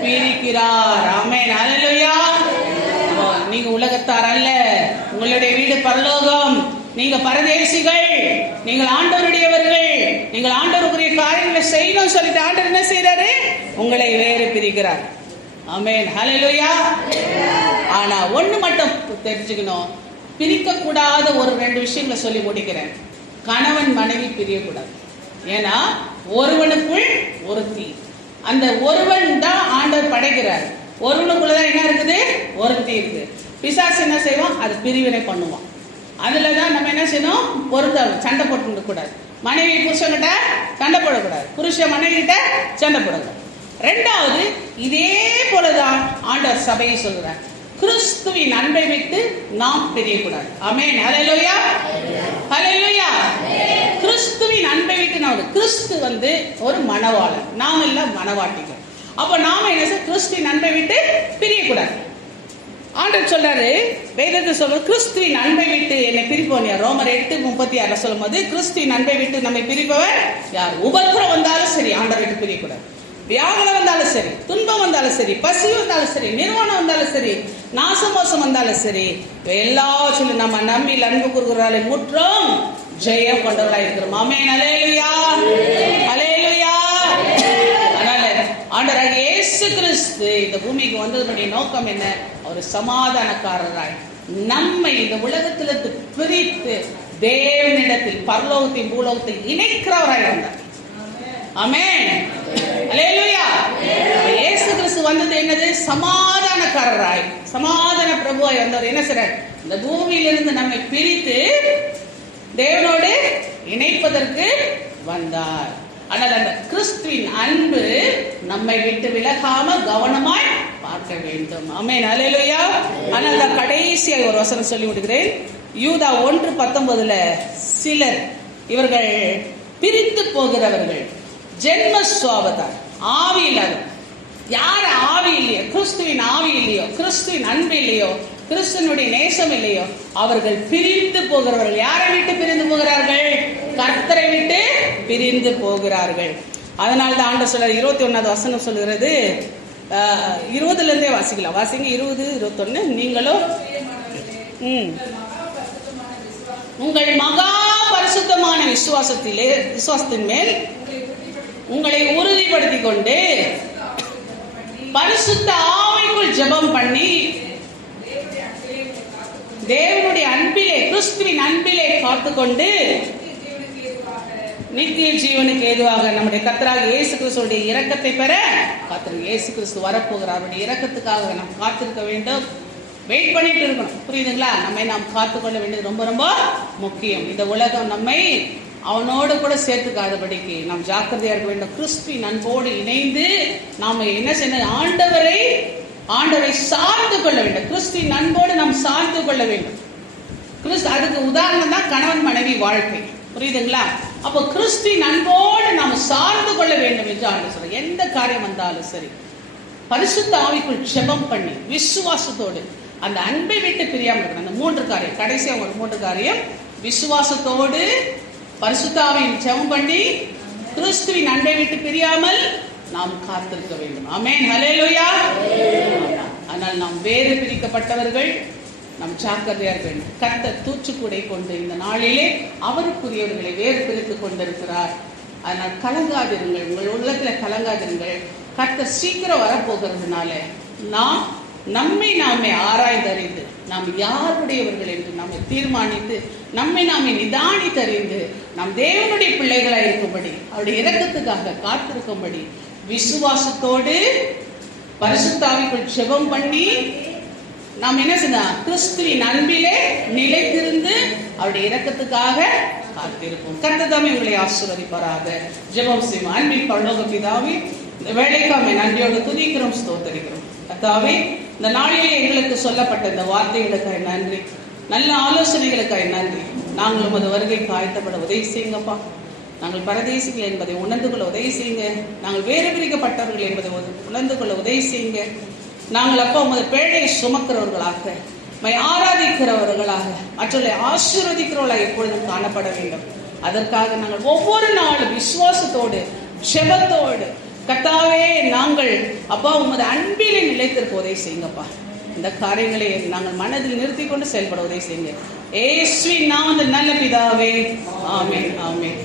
பிரிக்கிறார். ஆமென். ஹல்லேலூயா. நீங்க உலகத்தார் அல்ல, உங்களுடைய வீடு பரலோகம். நீங்க பரதேசிகள், நீங்கள் ஆண்டவருடையவர்கள், நீங்கள் ஆண்டவருக்குரிய காரியங்களை செய்யணும் சொல்லிட்டு ஆண்டவர் என்ன செய்யறாரு? உங்களை வேறு பிரிக்கிறார். ஆமென். ஹல்லேலூயா. ஆனா ஒண்ணு மட்டும் தெரிஞ்சுக்கணும், பிரிக்க கூடாத ஒரு 2 விஷயங்களை சொல்லி முடிக்கிறேன். கணவன் மனைவி பிரியக்கூடாது. ஏன்னா ஒருவனுக்குள் ஒருத்தி. அந்த ஒருவன் தான் ஆண்டவர் படைக்கிறார். ஒருவனுக்குள்ளதான் என்ன இருக்குது? ஒருத்தி இருக்குது. பிசாசு என்ன செய்வான்? அது பிரிவினை பண்ணுவான். அதுலதான் நம்ம என்ன செய்யணும்? சண்டை போட்டு கூடாது. மனைவி புருஷன்கிட்ட சண்டை போடக்கூடாது, புருஷன் மனைவி கிட்ட சண்டை போடக்கூடாது. 2வது, இதே போலதான் ஆண்டவர் சபையை சொல்கிறார், கிறிஸ்துவின் அன்பை விட்டு நாம் பிரியக்கூடாது. ஆமென். ஹல்லேலூயா, ஹல்லேலூயா. கிறிஸ்துவின் அன்பை விட்டு நாம், கிறிஸ்து வந்து ஒரு மணவாளன், நாம் எல்லாம் மணவாட்டிகள். அப்ப நாம என்ன செய்ய? கிறிஸ்துவின் அன்பை விட்டு பிரியக்கூடாது. ஆண்டவர் சொல்றாரு, வேதத்தை சொல்ற, கிறிஸ்துவின் அன்பை விட்டு என்னை பிரிப்பவன் யார்? ரோமர் 8:36 சொல்லும் போது, கிறிஸ்துவின் அன்பை விட்டு நம்மை பிரிப்பவர் யார்? உபத்திரம் வந்தாலும் சரி ஆண்டவர் விட்டு பிரியக்கூடாது. வியாகுலம் வந்தாலும் சரி, துன்பம் வந்தாலும் சரி, பசி வந்தாலும் சரி, நிர்வாணம் வந்தாலும் சரி, நாசமோசம் வந்தாலும் சரி, எல்லாவற்றிலும் நம்ம நம்பி அன்பு கூறுகிறாளை முற்றும் ஜெயம் கொண்டவர்களாக இருக்கிறோம். ஆமென். ஹல்லேலூயா, ஹல்லேலூயா. அதனால ஆண்டவராகிய இயேசு கிறிஸ்து இந்த பூமிக்கு வந்ததனுடைய நோக்கம் என்ன? ஒரு சமாதானக்காரராய் நம்மை இந்த உலகத்திலிருந்து பிரித்து தேவனிடத்தில் பரலோகத்தின் பூலோகத்தை இணைக்கிறவராய் வந்தார். ஆமென். ஹல்லேலூயா. இயேசு கிறிஸ்து வந்தது என்னது? சமாதானக்காரராய், சமாதான பிரபுவாய் வந்தவர். என்ன செய்றார்? இந்த பூமியிலிருந்து நம்மை பிரித்து தேவனோடு இணைப்பதற்கு வந்தார். ஆனால் அந்த கிறிஸ்துவின் அன்பு நம்மை விட்டு விலகாம கவனமாய் பார்க்க வேண்டும். ஆமென், அல்லேலூயா. ஆனால் நான் கடைசியாக ஒரு வசனம் சொல்லி விடுகிறேன். யூதா 1:19 சிலர் இவர்கள் பிரிந்து போகிறவர்கள், ஜென்ம சுவாபத்தார், ஆவி இல்லாத. யார் ஆவி இல்லையோ, கிறிஸ்துவின் ஆவி இல்லையோ, கிறிஸ்துவின் அன்பு இல்லையோ, கிறிஸ்துவனுடைய நேசம் இல்லையோ, அவர்கள் பிரிந்து போகிறவர்கள். யாரை விட்டு பிரிந்து போகிறார்கள்? கர்த்தரை விட்டு பிரிந்து போகிறார்கள். அதனால தான் ஆண்டவர் சொல்றார், 21வது வசனம் சொல்கிறது, 20ல இருந்தே வாசிக்கலாம். வாசிங்க 20, 21. நீங்களோ உங்கள் மகா பரிசுத்தமான விசுவாசத்தின் மேல் உங்களை உறுதிப்படுத்திக் கொண்டு பரிசுத்த ஆவிக்குள் ஜெபம் பண்ணி தேவனுடைய அன்பிலே, கிறிஸ்துவின் அன்பிலே காத்துக்கொண்டு நித்திய ஜீவனுக்கு ஏதுவாக நம்முடைய கர்த்தராகிய இயேசு கிறிஸ்துவுடைய இரக்கத்தை பெற காத்திருக்க. இயேசு கிறிஸ்து வரப்போகிறார். அவருடைய இரக்கத்துக்காக நாம் காத்திருக்க வேண்டும். வெயிட் பண்ணிட்டு இருக்கணும். புரியுதுங்களா? நம்மை நாம் காத்துக்கொள்ள வேண்டியது ரொம்ப ரொம்ப முக்கியம். இந்த உலகம் நம்மை அவனோடு கூட சேர்த்துக்காதபடிக்கு நாம் ஜாக்கிரதையா இருக்க வேண்டும். கிறிஸ்துவின் அன்போடு இணைந்து நாம என்ன செய்யணும்? ஆண்டவரை சார்ந்து கொள்ள வேண்டும். கிறிஸ்துவின் அன்போடு நாம் சார்ந்து கொள்ள வேண்டும். அதுக்கு உதாரணம் தான் கணவன் மனைவி வாழ்க்கை. புரியுதுங்களா? அப்போ கிறிஸ்துவின் அன்போடு நாம் சார்ந்து கொள்ள வேண்டும் என்று ஆண்டவர் சொல்றார். எந்த காரியம் வந்தாலும் சரி, பரிசுத்த ஆவிக்குள் ஜெபம் பண்ணி விசுவாசத்தோடு அந்த அன்பை விட்டு பிரியாமல் இருக்கணும். அந்த 3 காரியம், கடைசியா ஒரு 3 காரியம்: விசுவாசத்தோடு, பரிசுத்த ஆவியின் ஜெபம் பண்ணி, கிறிஸ்துவின் அன்பை விட்டு பிரியாமல் நாம் காத்திருக்க வேண்டும். ஆமென், ஹல்லேலூயா. ஆனால் நாம் வேறு பிரிக்கப்பட்டவர்கள், நாம் ஜாக்கிரதையா இருக்க வேண்டும். கர்த்தர் தூற்றுக்கூடை கொண்டு இந்த நாளிலே அவருக்குரியவர்களை வேறு பிரித்துக் கொண்டிருக்கிறார். அதனால் கலங்காதிருங்கள், உங்கள் உள்ளத்துல கலங்காதிருங்கள். கர்த்தர் சீக்கிரம் வரப்போகிறதுனால நாம் நாமே ஆராய்ந்தறிந்து நாம் யாருடையவர்கள் என்று நாம் தீர்மானித்து நாமே நிதானித்தறிந்து நாம் தேவனுடைய பிள்ளைகளாய் இருக்கும்படி, அவருடைய இரக்கத்துக்காக காத்திருக்கும்படி விசுவாசத்தோடு பரிசுத்த ஆவிக்குள் ஜெபம் பண்ணி நாம் என்ன செய்யணும்? கிறிஸ்துவின் அன்பிலே நிலைத்திருந்து அவருடைய இரக்கத்துக்காக காத்திருப்போம். கர்த்தர் தாமே உங்களை ஆசீர்வதிப்பாராக. ஜெபம் செய்வோம். அன்பின் பரலோக பிதாவே, இந்த வேளைக்காக நன்றியோடு துதிக்கிறோம், ஸ்தோத்திரிக்கிறோம். கர்த்தாவே, இந்த நாளிலே எங்களுக்கு சொல்லப்பட்ட இந்த வார்த்தைகளுக்காக நன்றி, நல்ல ஆலோசனைகளுக்காக நன்றி. நாங்கள் உமது வருகைக்கு ஆயத்தப்பட உதவி செய்யுங்கப்பா. நாங்கள் பரதேசிகள் என்பதை உணர்ந்து கொள்ள உதவி செய்யுங்க. நாங்கள் வேறு பிரிக்கப்பட்டவர்கள் என்பதை உணர்ந்து கொள்ள உதவி செய்யுங்க. நாங்கள் அப்பா உமது பேழையை சுமக்கிறவர்களாக, ஆராதிக்கிறவர்களாக, மற்றவர்களை ஆசீர்வதிக்கிறவர்களாக எப்பொழுதும் காணப்பட வேண்டும். அதற்காக நாங்கள் ஒவ்வொரு நாளும் விசுவாசத்தோடு ஜெபத்தோடு கர்த்தாவே நாங்கள் அப்பா உமது அன்பிலே நிலைத்திருக்க உதவி செய்யுங்கப்பா. இந்த காரியங்களை நாங்கள் மனதில் நிறுத்தி கொண்டு செயல்பட உதவி செய்யுங்க. இயேசுவின் நாமத்தில் நல்ல பிதாவே, ஆமென், ஆமென்.